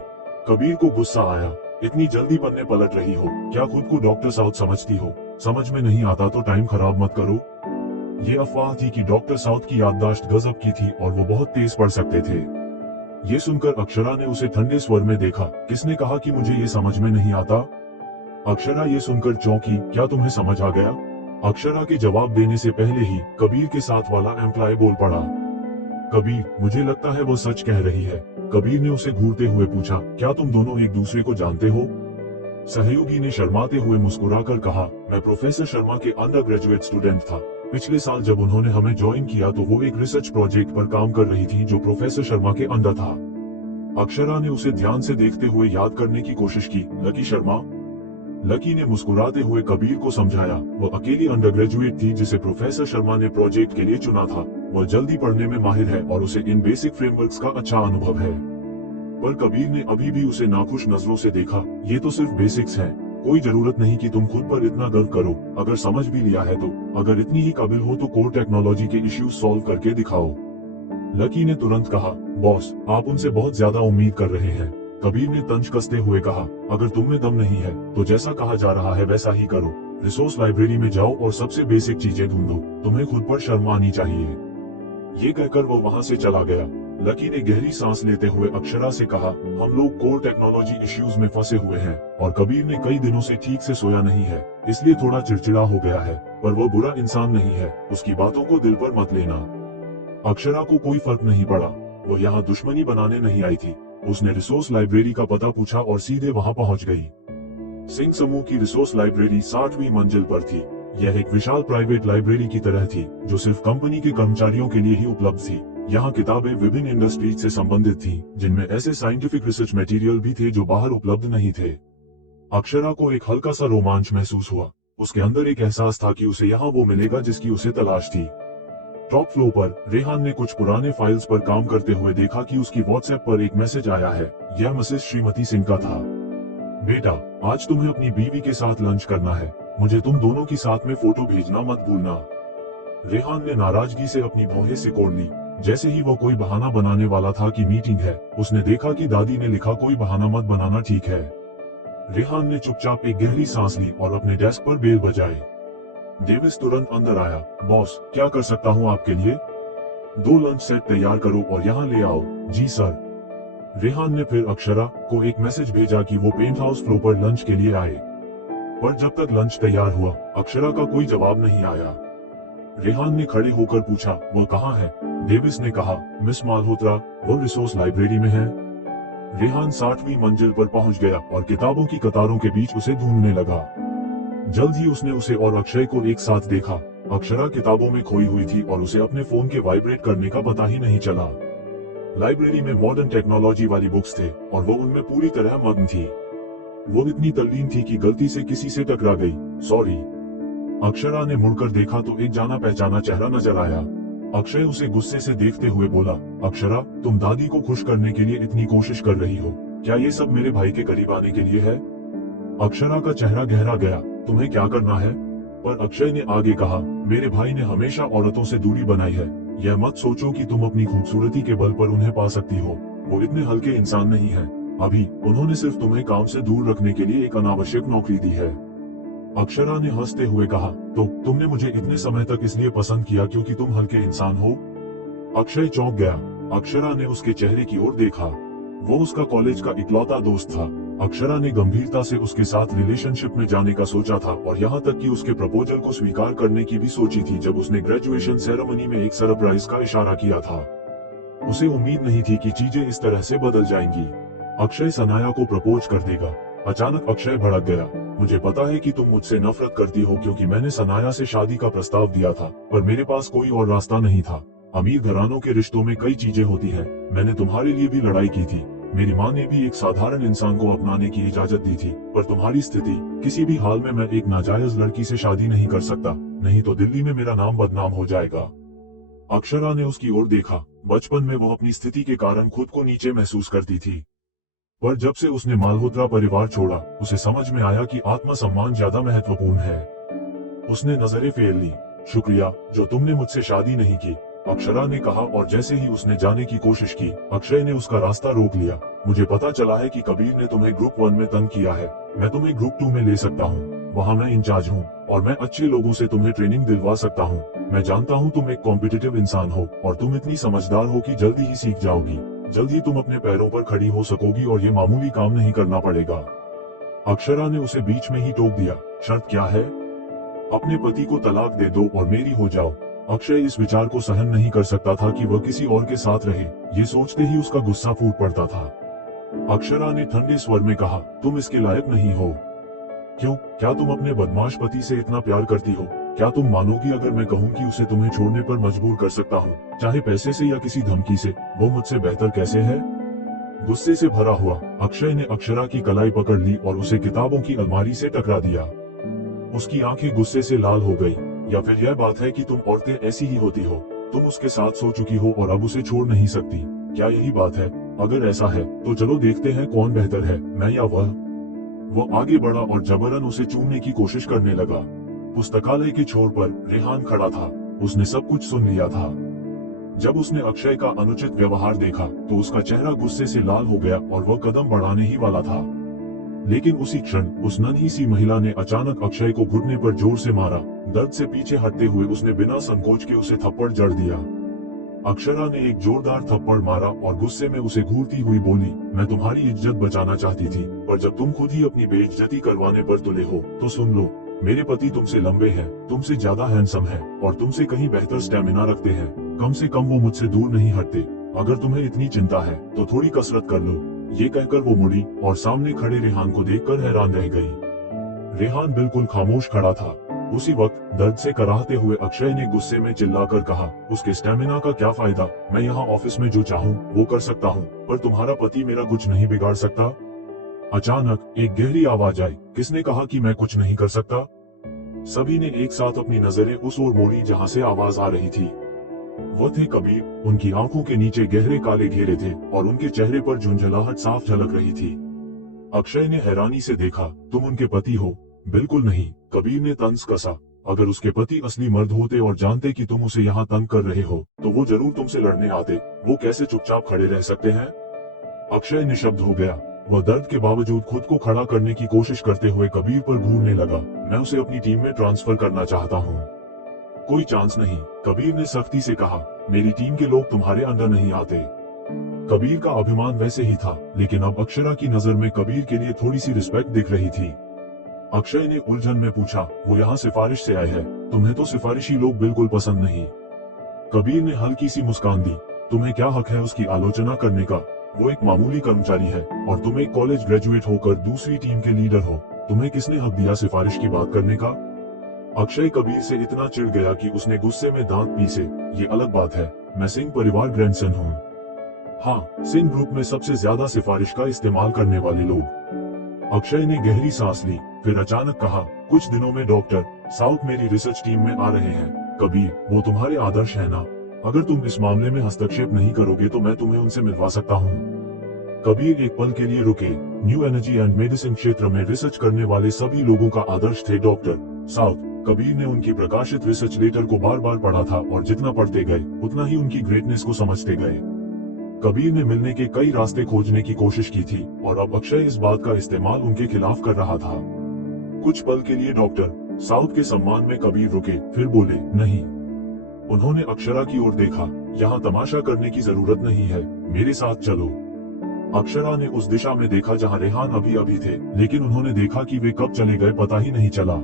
कबीर को गुस्सा आया, इतनी जल्दी पन्ने पलट रही हो? क्या खुद को डॉक्टर साउथ समझती हो? समझ में नहीं आता तो टाइम खराब मत करो। ये अफवाह थी कि डॉक्टर साउथ की याददाश्त गजब की थी और वो बहुत तेज पढ़ सकते थे। ये सुनकर अक्षरा ने उसे ठंडे स्वर में देखा। किसने कहा कि मुझे ये समझ में नहीं आता? अक्षरा ये सुनकर चौंकी। क्या तुम्हें समझ आ गया? अक्षरा के जवाब देने से पहले ही कबीर के साथ वाला एम्प्लॉय बोल पड़ा। कबीर, मुझे लगता है वो सच कह रही है। कबीर ने उसे घूरते हुए पूछा, क्या तुम दोनों एक दूसरे को जानते हो? सहयोगी ने शर्माते हुए मुस्कुराकर कहा, मैं प्रोफेसर शर्मा के अंडर ग्रेजुएट स्टूडेंट था। पिछले साल जब उन्होंने हमें ज्वाइन किया तो वो एक रिसर्च प्रोजेक्ट पर काम कर रही थी जो प्रोफेसर शर्मा के अंडर था। अक्षरा ने उसे ध्यान से देखते हुए याद करने की कोशिश की। लकी शर्मा? लकी ने मुस्कुराते हुए कबीर को समझाया, वो अकेली अंडर ग्रेजुएट थी जिसे प्रोफेसर शर्मा ने प्रोजेक्ट के लिए चुना था। वह जल्दी पढ़ने में माहिर है और उसे इन बेसिक फ्रेमवर्क्स का अच्छा अनुभव है। पर कबीर ने अभी भी उसे नाखुश नजरों से देखा। ये तो सिर्फ बेसिक्स है, कोई जरूरत नहीं कि तुम खुद पर इतना गर्व करो। अगर समझ भी लिया है तो, अगर इतनी ही काबिल हो तो कोर टेक्नोलॉजी के इश्यूज सॉल्व करके दिखाओ। लकी ने तुरंत कहा, बॉस, आप उनसे बहुत ज्यादा उम्मीद कर रहे हैं। कबीर ने तंज कसते हुए कहा, अगर तुम में दम नहीं है तो जैसा कहा जा रहा है वैसा ही करो। रिसोर्स लाइब्रेरी में जाओ और सबसे बेसिक चीजें ढूंढो। तुम्हें खुद पर शर्म आनी चाहिए। ये कहकर वो वहां से चला गया। लकी ने गहरी सांस लेते हुए अक्षरा से कहा, हम लोग कोर टेक्नोलॉजी इश्यूज में फंसे हुए हैं और कबीर ने कई दिनों से ठीक से सोया नहीं है, इसलिए थोड़ा चिड़चिड़ा हो गया है। पर वो बुरा इंसान नहीं है, उसकी बातों को दिल पर मत लेना। अक्षरा को कोई फर्क नहीं पड़ा। वो यहाँ दुश्मनी बनाने नहीं आई थी। उसने रिसोर्स लाइब्रेरी का पता पूछा और सीधे वहां पहुंच गई। सिंह समूह की रिसोर्स लाइब्रेरी 60वीं मंजिल पर थी। यह एक विशाल प्राइवेट लाइब्रेरी की तरह थी, जो सिर्फ कंपनी के कर्मचारियों के लिए ही उपलब्ध थी। यहाँ किताबें विभिन्न इंडस्ट्रीज से संबंधित थीं, जिनमें ऐसे साइंटिफिक रिसर्च मटेरियल भी थे जो बाहर उपलब्ध नहीं थे। अक्षरा को एक हल्का सा रोमांच महसूस हुआ। उसके अंदर एक एहसास था कि उसे यहाँ वो मिलेगा जिसकी उसे तलाश थी। टॉप फ्लोर पर रेहान ने कुछ पुराने फाइल्स पर काम करते हुए देखा कि उसकी व्हाट्सएप पर एक मैसेज आया है। यह मैसेज श्रीमती सिंह का था। बेटा, आज तुम्हें अपनी बीवी के साथ लंच करना है। मुझे तुम दोनों की साथ में फोटो भेजना मत भूलना। रेहान ने नाराजगी से अपनी भौहें सिकोड़ ली। जैसे ही वो कोई बहाना बनाने वाला था कि मीटिंग है, उसने देखा कि दादी ने लिखा, कोई बहाना मत बनाना, ठीक है। रेहान ने चुपचाप एक गहरी सांस ली और अपने डेस्क पर बेल बजाई। डेविस तुरंत अंदर आया। बॉस, क्या कर सकता हूँ आपके लिए? 2 लंच सेट तैयार करो और यहाँ ले आओ। जी सर। रेहान ने फिर अक्षरा को एक मैसेज भेजा कि वो पेंट हाउस फ्लोर पर लंच के लिए आए, पर जब तक लंच तैयार हुआ, अक्षरा का कोई जवाब नहीं आया। रेहान ने खड़े होकर पूछा, वो कहाँ है? डेविस ने कहा, मिस मालहोत्रा, वो रिसोर्स लाइब्रेरी में है। रेहान 60वीं मंजिल पर पहुंच गया और किताबों की कतारों के बीच उसे ढूंढने लगा। जल्द ही उसने उसे और अक्षय को एक साथ देखा। अक्षरा किताबों में खोई हुई थी और उसे अपने फोन के वाइब्रेट करने का पता ही नहीं चला। लाइब्रेरी में मॉडर्न टेक्नोलॉजी वाली बुक्स थे और वो उनमें पूरी तरह मग्न थी। वो इतनी तल्लीन थी कि गलती से किसी से टकरा गई। सॉरी। अक्षरा ने मुड़कर देखा तो एक जाना पहचाना चेहरा नजर आया। अक्षय उसे गुस्से से देखते हुए बोला, अक्षरा, तुम दादी को खुश करने के लिए इतनी कोशिश कर रही हो, क्या ये सब मेरे भाई के करीब आने के लिए है? अक्षरा का चेहरा गहरा गया। तुम्हें क्या करना है? पर अक्षय ने आगे कहा, मेरे भाई ने हमेशा औरतों से दूरी बनाई है। यह मत सोचो कि तुम अपनी खूबसूरती के बल पर उन्हें पा सकती हो। वो इतने हल्के इंसान नहीं है। अभी उन्होंने सिर्फ तुम्हें काम से दूर रखने के लिए एक अनावश्यक नौकरी दी है। अक्षरा ने हंसते हुए कहा, तो तुमने मुझे इतने समय तक इसलिए पसंद किया क्योंकि तुम हल्के इंसान हो? अक्षय चौंक गया। अक्षरा ने उसके चेहरे की ओर देखा। वो उसका कॉलेज का इकलौता दोस्त था। अक्षरा ने गंभीरता से उसके साथ रिलेशनशिप में जाने का सोचा था और यहाँ तक कि उसके प्रपोजल को स्वीकार करने की भी सोची थी जब उसने ग्रेजुएशन सेरेमनी में एक सरप्राइज का इशारा किया था। उसे उम्मीद नहीं थी कि चीजें इस तरह से बदल जाएंगी। अक्षय सनाया को प्रपोज कर देगा। अचानक अक्षय भड़क गया। मुझे पता है कि तुम मुझसे नफरत करती हो क्योंकि मैंने सनाया से शादी का प्रस्ताव दिया था, पर मेरे पास कोई और रास्ता नहीं था। अमीर घरानों के रिश्तों में कई चीजें होती हैं। मैंने तुम्हारे लिए भी लड़ाई की थी। मेरी माँ ने भी एक साधारण इंसान को अपनाने की इजाजत दी थी, पर तुम्हारी स्थिति, किसी भी हाल में मैं एक नाजायज लड़की से शादी नहीं कर सकता, नहीं तो दिल्ली में मेरा नाम बदनाम हो जाएगा। अक्षरा ने उसकी ओर देखा। बचपन में वो अपनी स्थिति के कारण खुद को नीचे महसूस करती थी, पर जब से उसने मालहोत्रा परिवार छोड़ा, उसे समझ में आया कि आत्मसम्मान ज्यादा महत्वपूर्ण है। उसने नजरें फेर ली। शुक्रिया जो तुमने मुझसे शादी नहीं की, अक्षरा ने कहा, और जैसे ही उसने जाने की कोशिश की, अक्षय ने उसका रास्ता रोक लिया। मुझे पता चला है कि कबीर ने तुम्हें ग्रुप 1 में तंग किया है। मैं तुम्हें ग्रुप 2 में ले सकता हूँ। वहाँ मैं इंचार्ज हूँ और मैं अच्छे लोगों से तुम्हें ट्रेनिंग दिलवा सकता हूँ। मैं जानता हूँ तुम एक कॉम्पिटिटिव इंसान हो और तुम इतनी समझदार हो कि जल्दी ही सीख जाओगी। जल्द ही तुम अपने पैरों पर खड़ी हो सकोगी और ये मामूली काम नहीं करना पड़ेगा। अक्षरा ने उसे बीच में ही टोक दिया। शर्त क्या है? अपने पति को तलाक दे दो और मेरी हो जाओ। अक्षय इस विचार को सहन नहीं कर सकता था कि वह किसी और के साथ रहे। ये सोचते ही उसका गुस्सा फूट पड़ता था। अक्षरा ने ठंडे स्वर में कहा, तुम इसके लायक नहीं हो। क्यों? क्या तुम अपने बदमाश पति से इतना प्यार करती हो? क्या तुम मानोगी अगर मैं कहूँ कि उसे तुम्हें छोड़ने पर मजबूर कर सकता हूँ, चाहे पैसे से या किसी धमकी से? वो मुझसे बेहतर कैसे है? गुस्से से भरा हुआ अक्षय ने अक्षरा की कलाई पकड़ ली और उसे किताबों की अलमारी से टकरा दिया। उसकी आंखें गुस्से से लाल हो गई। या फिर यह बात है कि तुम औरतें ऐसी ही होती हो, तुम उसके साथ सो चुकी हो और अब उसे छोड़ नहीं सकती। क्या यही बात है? अगर ऐसा है तो चलो देखते हैं कौन बेहतर है, मैं या वह। वो आगे बढ़ा और जबरन उसे चूमने की कोशिश करने लगा। पुस्तकालय के छोर पर रेहान खड़ा था। उसने सब कुछ सुन लिया था। जब उसने अक्षय का अनुचित व्यवहार देखा तो उसका चेहरा गुस्से से लाल हो गया और वह कदम बढ़ाने ही वाला था। लेकिन उसी क्षण उस नन्ही सी महिला ने अचानक अक्षय को घुटने पर जोर से मारा। दर्द से पीछे हटते हुए उसने बिना संकोच के उसे थप्पड़ जड़ दिया। अक्षरा ने एक जोरदार थप्पड़ मारा और गुस्से में उसे घूरती हुई बोली, मैं तुम्हारी इज्जत बचाना चाहती थी, पर जब तुम खुद ही अपनी बेइज्जती करवाने पर तुले हो तो सुन लो, मेरे पति तुमसे लंबे हैं, तुमसे ज्यादा हैंडसम है और तुमसे कहीं बेहतर स्टेमिना रखते हैं। कम से कम वो मुझसे दूर नहीं हटते। अगर तुम्हें इतनी चिंता है तो थोड़ी कसरत कर लो। ये कहकर वो मुड़ी और सामने खड़े रेहान को देखकर हैरान रह गई। रेहान बिल्कुल खामोश खड़ा था। उसी वक्त दर्द से कराहते हुए अक्षय ने गुस्से में चिल्लाकर कहा, उसके स्टेमिना का क्या फायदा, मैं यहाँ ऑफिस में जो चाहूँ वो कर सकता हूँ, पर तुम्हारा पति मेरा कुछ नहीं बिगाड़ सकता। अचानक एक गहरी आवाज आई, किसने कहा कि मैं कुछ नहीं कर सकता। सभी ने एक साथ अपनी नजरें उस ओर मोड़ी जहाँ से आवाज आ रही थी। वो थे कबीर, उनकी आंखों के नीचे गहरे काले घेरे थे और उनके चेहरे पर झुंझलाहट साफ झलक रही थी। अक्षय ने हैरानी से देखा, तुम उनके पति हो? बिल्कुल नहीं, कबीर ने तंज कसा। अगर उसके पति असली मर्द होते और जानते कि तुम उसे यहाँ तंग कर रहे हो तो वो जरूर तुमसे लड़ने आते। वो कैसे चुपचाप खड़े रह सकते हैं? अक्षय निशब्द हो गया। वह दर्द के बावजूद खुद को खड़ा करने की कोशिश करते हुए कबीर पर घूरने लगा। मैं उसे अपनी टीम में ट्रांसफर करना चाहता हूँ। कोई चांस नहीं, कबीर ने सख्ती से कहा। मेरी टीम के लोग तुम्हारे अंदर नहीं आते। कबीर का अभिमान वैसे ही था, लेकिन अब अक्षरा की नजर में कबीर के लिए थोड़ी सी रिस्पेक्ट दिख रही थी। अक्षय ने उलझन में पूछा, वो यहाँ सिफारिश से आए हैं, तुम्हें तो सिफारिशी लोग बिल्कुल पसंद नहीं। कबीर ने हल्की सी मुस्कान दी। तुम्हें क्या हक है उसकी आलोचना करने का? वो एक मामूली कर्मचारी है और तुम एक कॉलेज ग्रेजुएट होकर दूसरी टीम के लीडर हो। तुम्हें किसने हक दिया सिफारिश की बात करने का? अक्षय कबीर से इतना चिढ़ गया कि उसने गुस्से में दांत पीसे। ये अलग बात है, मैं सिंह परिवार ग्रैंडसन हूँ। हाँ, सिंह ग्रुप में सबसे ज्यादा सिफारिश का इस्तेमाल करने वाले लोग। अक्षय ने गहरी सांस ली, फिर अचानक कहा, कुछ दिनों में डॉक्टर साउथ मेरी रिसर्च टीम में आ रहे हैं। कबीर, वो तुम्हारे आदर्श है ना? अगर तुम इस मामले में हस्तक्षेप नहीं करोगे तो मैं तुम्हें उनसे मिलवा सकता हूँ। कबीर एक पल के लिए रुके। न्यू एनर्जी एंड मेडिसिन क्षेत्र में रिसर्च करने वाले सभी लोगों का आदर्श थे डॉक्टर साउथ। कबीर ने उनकी प्रकाशित रिसर्च लेटर को बार बार पढ़ा था और जितना पढ़ते गए उतना ही उनकी ग्रेटनेस को समझते गए। कबीर ने मिलने के कई रास्ते खोजने की कोशिश की थी और अब अक्षय इस बात का इस्तेमाल उनके खिलाफ कर रहा था। कुछ पल के लिए डॉक्टर साउथ के सम्मान में कबीर रुके, फिर बोले, नहीं। उन्होंने अक्षरा की ओर देखा। यहाँ तमाशा करने की जरूरत नहीं है, मेरे साथ चलो। अक्षरा ने उस दिशा में देखा जहाँ रेहान अभी अभी थे, लेकिन उन्होंने देखा कि वे कब चले गए पता ही नहीं चला।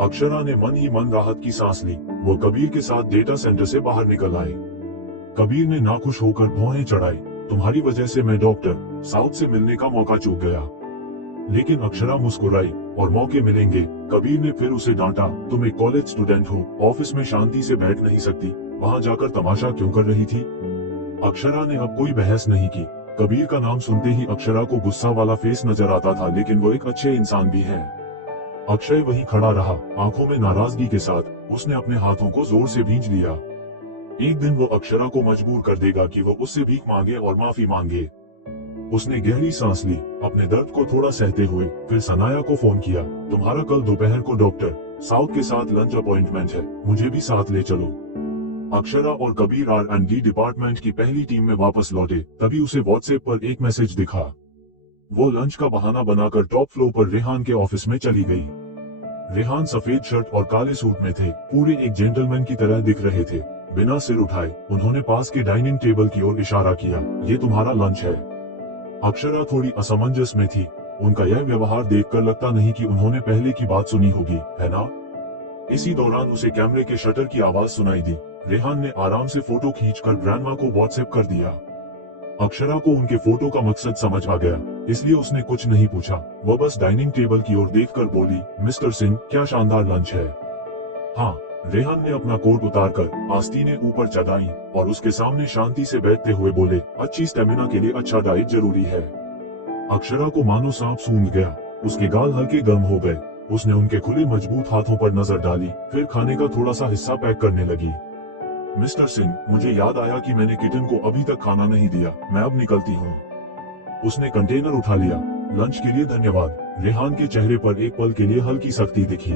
अक्षरा ने मन ही मन राहत की सांस ली। वो कबीर के साथ डेटा सेंटर से बाहर निकल आए। कबीर ने नाखुश होकर भौहें चढ़ाई। तुम्हारी वजह से मैं डॉक्टर साउथ से मिलने का मौका चूक गया। लेकिन अक्षरा मुस्कुराई, और मौके मिलेंगे। कबीर ने फिर उसे डांटा, तुम एक कॉलेज स्टूडेंट हो, ऑफिस में शांति से बैठ नहीं सकती, वहाँ जाकर तमाशा क्यों कर रही थी? अक्षरा ने अब कोई बहस नहीं की। कबीर का नाम सुनते ही अक्षरा को गुस्सा वाला फेस नजर आता था, लेकिन वो एक अच्छे इंसान भी है। अक्षय वहीं खड़ा रहा, आंखों में नाराजगी के साथ। उसने अपने हाथों को जोर से भींच लिया। एक दिन वो अक्षरा को मजबूर कर देगा कि वो उससे भीख मांगे और माफी मांगे। उसने गहरी सांस ली, अपने दर्द को थोड़ा सहते हुए। फिर सनाया को फोन किया, तुम्हारा कल दोपहर को डॉक्टर साउथ के साथ लंच अपॉइंटमेंट है, मुझे भी साथ ले चलो। अक्षरा और कबीर R&D डिपार्टमेंट की पहली टीम में वापस लौटे, तभी उसे व्हाट्सएप पर एक मैसेज दिखा। वो लंच का बहाना बनाकर टॉप फ्लोर पर रेहान के ऑफिस में चली गई। रेहान सफेद शर्ट और काले सूट में थे, पूरे एक जेंटलमैन की तरह दिख रहे थे। बिना सिर उठाए उन्होंने पास के डाइनिंग टेबल की ओर इशारा किया, ये तुम्हारा लंच है। अक्षरा थोड़ी असमंजस में थी। उनका यह व्यवहार देखकर लगता नहीं कि उन्होंने पहले की बात सुनी होगी, है ना? इसी दौरान उसे कैमरे के शटर की आवाज सुनाई दी। रेहान ने आराम से फोटो खींचकर ग्रैंडमा को व्हाट्सएप कर दिया। अक्षरा को उनके फोटो का मकसद समझ आ गया, इसलिए उसने कुछ नहीं पूछा। वह बस डाइनिंग टेबल की ओर देखकर बोली, मिस्टर सिंह, क्या शानदार लंच है। हाँ, रेहान ने अपना कोट उतारकर आस्तीनें ऊपर चढ़ाई और उसके सामने शांति से बैठते हुए बोले, अच्छी स्टेमिना के लिए अच्छा डाइट जरूरी है। अक्षरा को मानो सांप सूंघ गया। उसके गाल हल्के गर्म हो गए। उसने उनके खुले मजबूत हाथों पर नजर डाली, फिर खाने का थोड़ा सा हिस्सा पैक करने लगी। मिस्टर सिंह, मुझे याद आया कि मैंने किटन को अभी तक खाना नहीं दिया, मैं अब निकलती हूँ। उसने कंटेनर उठा लिया। लंच के लिए धन्यवाद। रेहान के चेहरे पर एक पल के लिए हल्की सख्ती दिखी।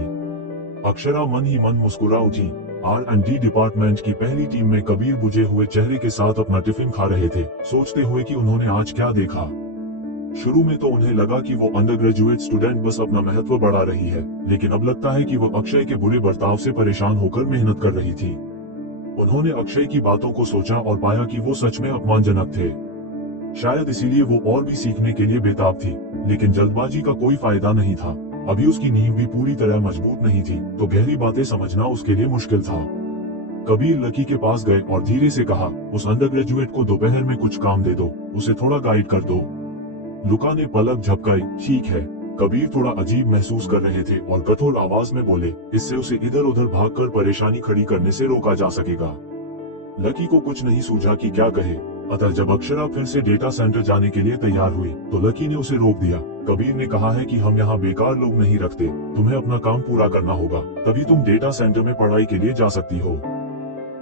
अक्षरा मन ही मन मुस्कुरा उठी। R&D डिपार्टमेंट की पहली टीम में कबीर बुझे हुए चेहरे के साथ अपना टिफिन खा रहे थे, सोचते हुए कि उन्होंने आज क्या देखा। शुरू में तो उन्हें लगा कि वो अंडर ग्रेजुएट स्टूडेंट बस अपना महत्व बढ़ा रही है, लेकिन अब लगता है कि वो अक्षय के बुरे बर्ताव से परेशान होकर मेहनत कर रही थी। उन्होंने अक्षय की बातों को सोचा और पाया कि वो सच में अपमानजनक थे। शायद इसीलिए वो और भी सीखने के लिए बेताब थी, लेकिन जल्दबाजी का कोई फायदा नहीं था। अभी उसकी नींव भी पूरी तरह मजबूत नहीं थी, तो गहरी बातें समझना उसके लिए मुश्किल था। कबीर लकी के पास गए और धीरे से कहा, उस अंडर ग्रेजुएट को दोपहर में कुछ काम दे दो, उसे थोड़ा गाइड कर दो। लुका ने पलक झपकाई, ठीक है। कबीर थोड़ा अजीब महसूस कर रहे थे और कठोर आवाज में बोले, इससे उसे इधर उधर भागकर परेशानी खड़ी करने से रोका जा सकेगा। लकी को कुछ नहीं सूझा कि क्या कहे, अतः जब अक्षरा फिर से डेटा सेंटर जाने के लिए तैयार हुई तो लकी ने उसे रोक दिया। कबीर ने कहा है कि हम यहाँ बेकार लोग नहीं रखते, तुम्हें अपना काम पूरा करना होगा, तभी तुम डेटा सेंटर में पढ़ाई के लिए जा सकती हो।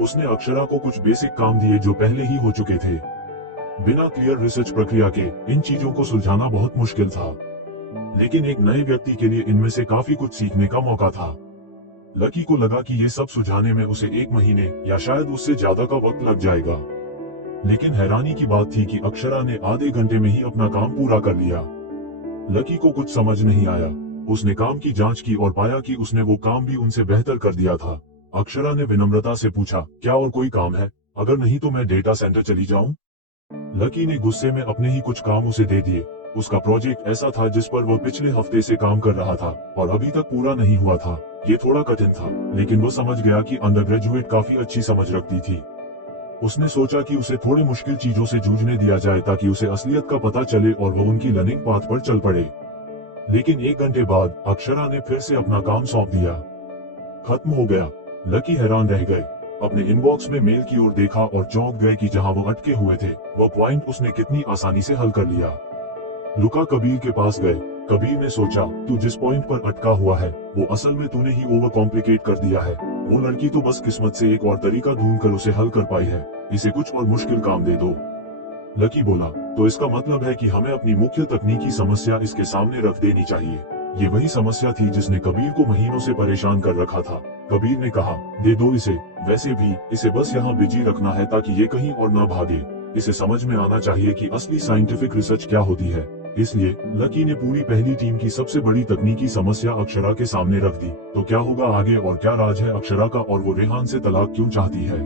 उसने अक्षरा को कुछ बेसिक काम दिए जो पहले ही हो चुके थे। बिना क्लियर रिसर्च प्रक्रिया के इन चीजों को सुलझाना बहुत मुश्किल था, लेकिन एक नए व्यक्ति के लिए इनमें से काफी कुछ सीखने का मौका था। लकी को लगा कि ये सब सुलझाने में उसे 1 महीने या शायद उससे ज्यादा का वक्त लग जाएगा, लेकिन हैरानी की बात थी कि अक्षरा ने आधे घंटे में ही अपना काम पूरा कर लिया। लकी को कुछ समझ नहीं आया। उसने काम की जांच की और पाया कि उसने वो काम भी उनसे बेहतर कर दिया था। अक्षरा ने विनम्रता से पूछा, क्या और कोई काम है? अगर नहीं तो मैं डेटा सेंटर चली जाऊं? लकी ने गुस्से में अपने ही कुछ काम उसे दे दिए। उसका प्रोजेक्ट ऐसा था जिस पर वह पिछले हफ्ते से काम कर रहा था और अभी तक पूरा नहीं हुआ था। ये थोड़ा कठिन था, लेकिन वो समझ गया कि अंडर ग्रेजुएट काफी अच्छी समझ रखती थी। उसने सोचा कि उसे थोड़े मुश्किल चीजों से जूझने दिया जाए ताकि उसे असलियत का पता चले और वह उनकी लर्निंग पाथ पर चल पड़े। लेकिन 1 घंटे बाद अक्षरा ने फिर से अपना काम सौंप दिया। खत्म हो गया। लकी हैरान रह गए। अपने इनबॉक्स में मेल की ओर देखा और चौंक गए कि जहां वो अटके हुए थे वो पॉइंट उसने कितनी आसानी से हल कर लिया। लुका कबीर के पास गए। कबीर ने सोचा, तू जिस पॉइंट पर अटका हुआ है वो असल में तूने ही ओवर कॉम्प्लिकेट कर दिया है। वो लड़की तो बस किस्मत से एक और तरीका ढूंढकर उसे हल कर पाई है, इसे कुछ और मुश्किल काम दे दो। लकी बोला, तो इसका मतलब है कि हमें अपनी मुख्य तकनीकी समस्या इसके सामने रख देनी चाहिए। ये वही समस्या थी जिसने कबीर को महीनों से परेशान कर रखा था। कबीर ने कहा, दे दो इसे, वैसे भी इसे बस यहाँ बिजी रखना है ताकि ये कहीं और ना भागे। इसे समझ में आना चाहिए कि असली साइंटिफिक रिसर्च क्या होती है। इसलिए लकी ने पूरी पहली टीम की सबसे बड़ी तकनीकी समस्या अक्षरा के सामने रख दी। तो क्या होगा आगे और क्या राज है अक्षरा का और वो रेहान से तलाक क्यों चाहती है?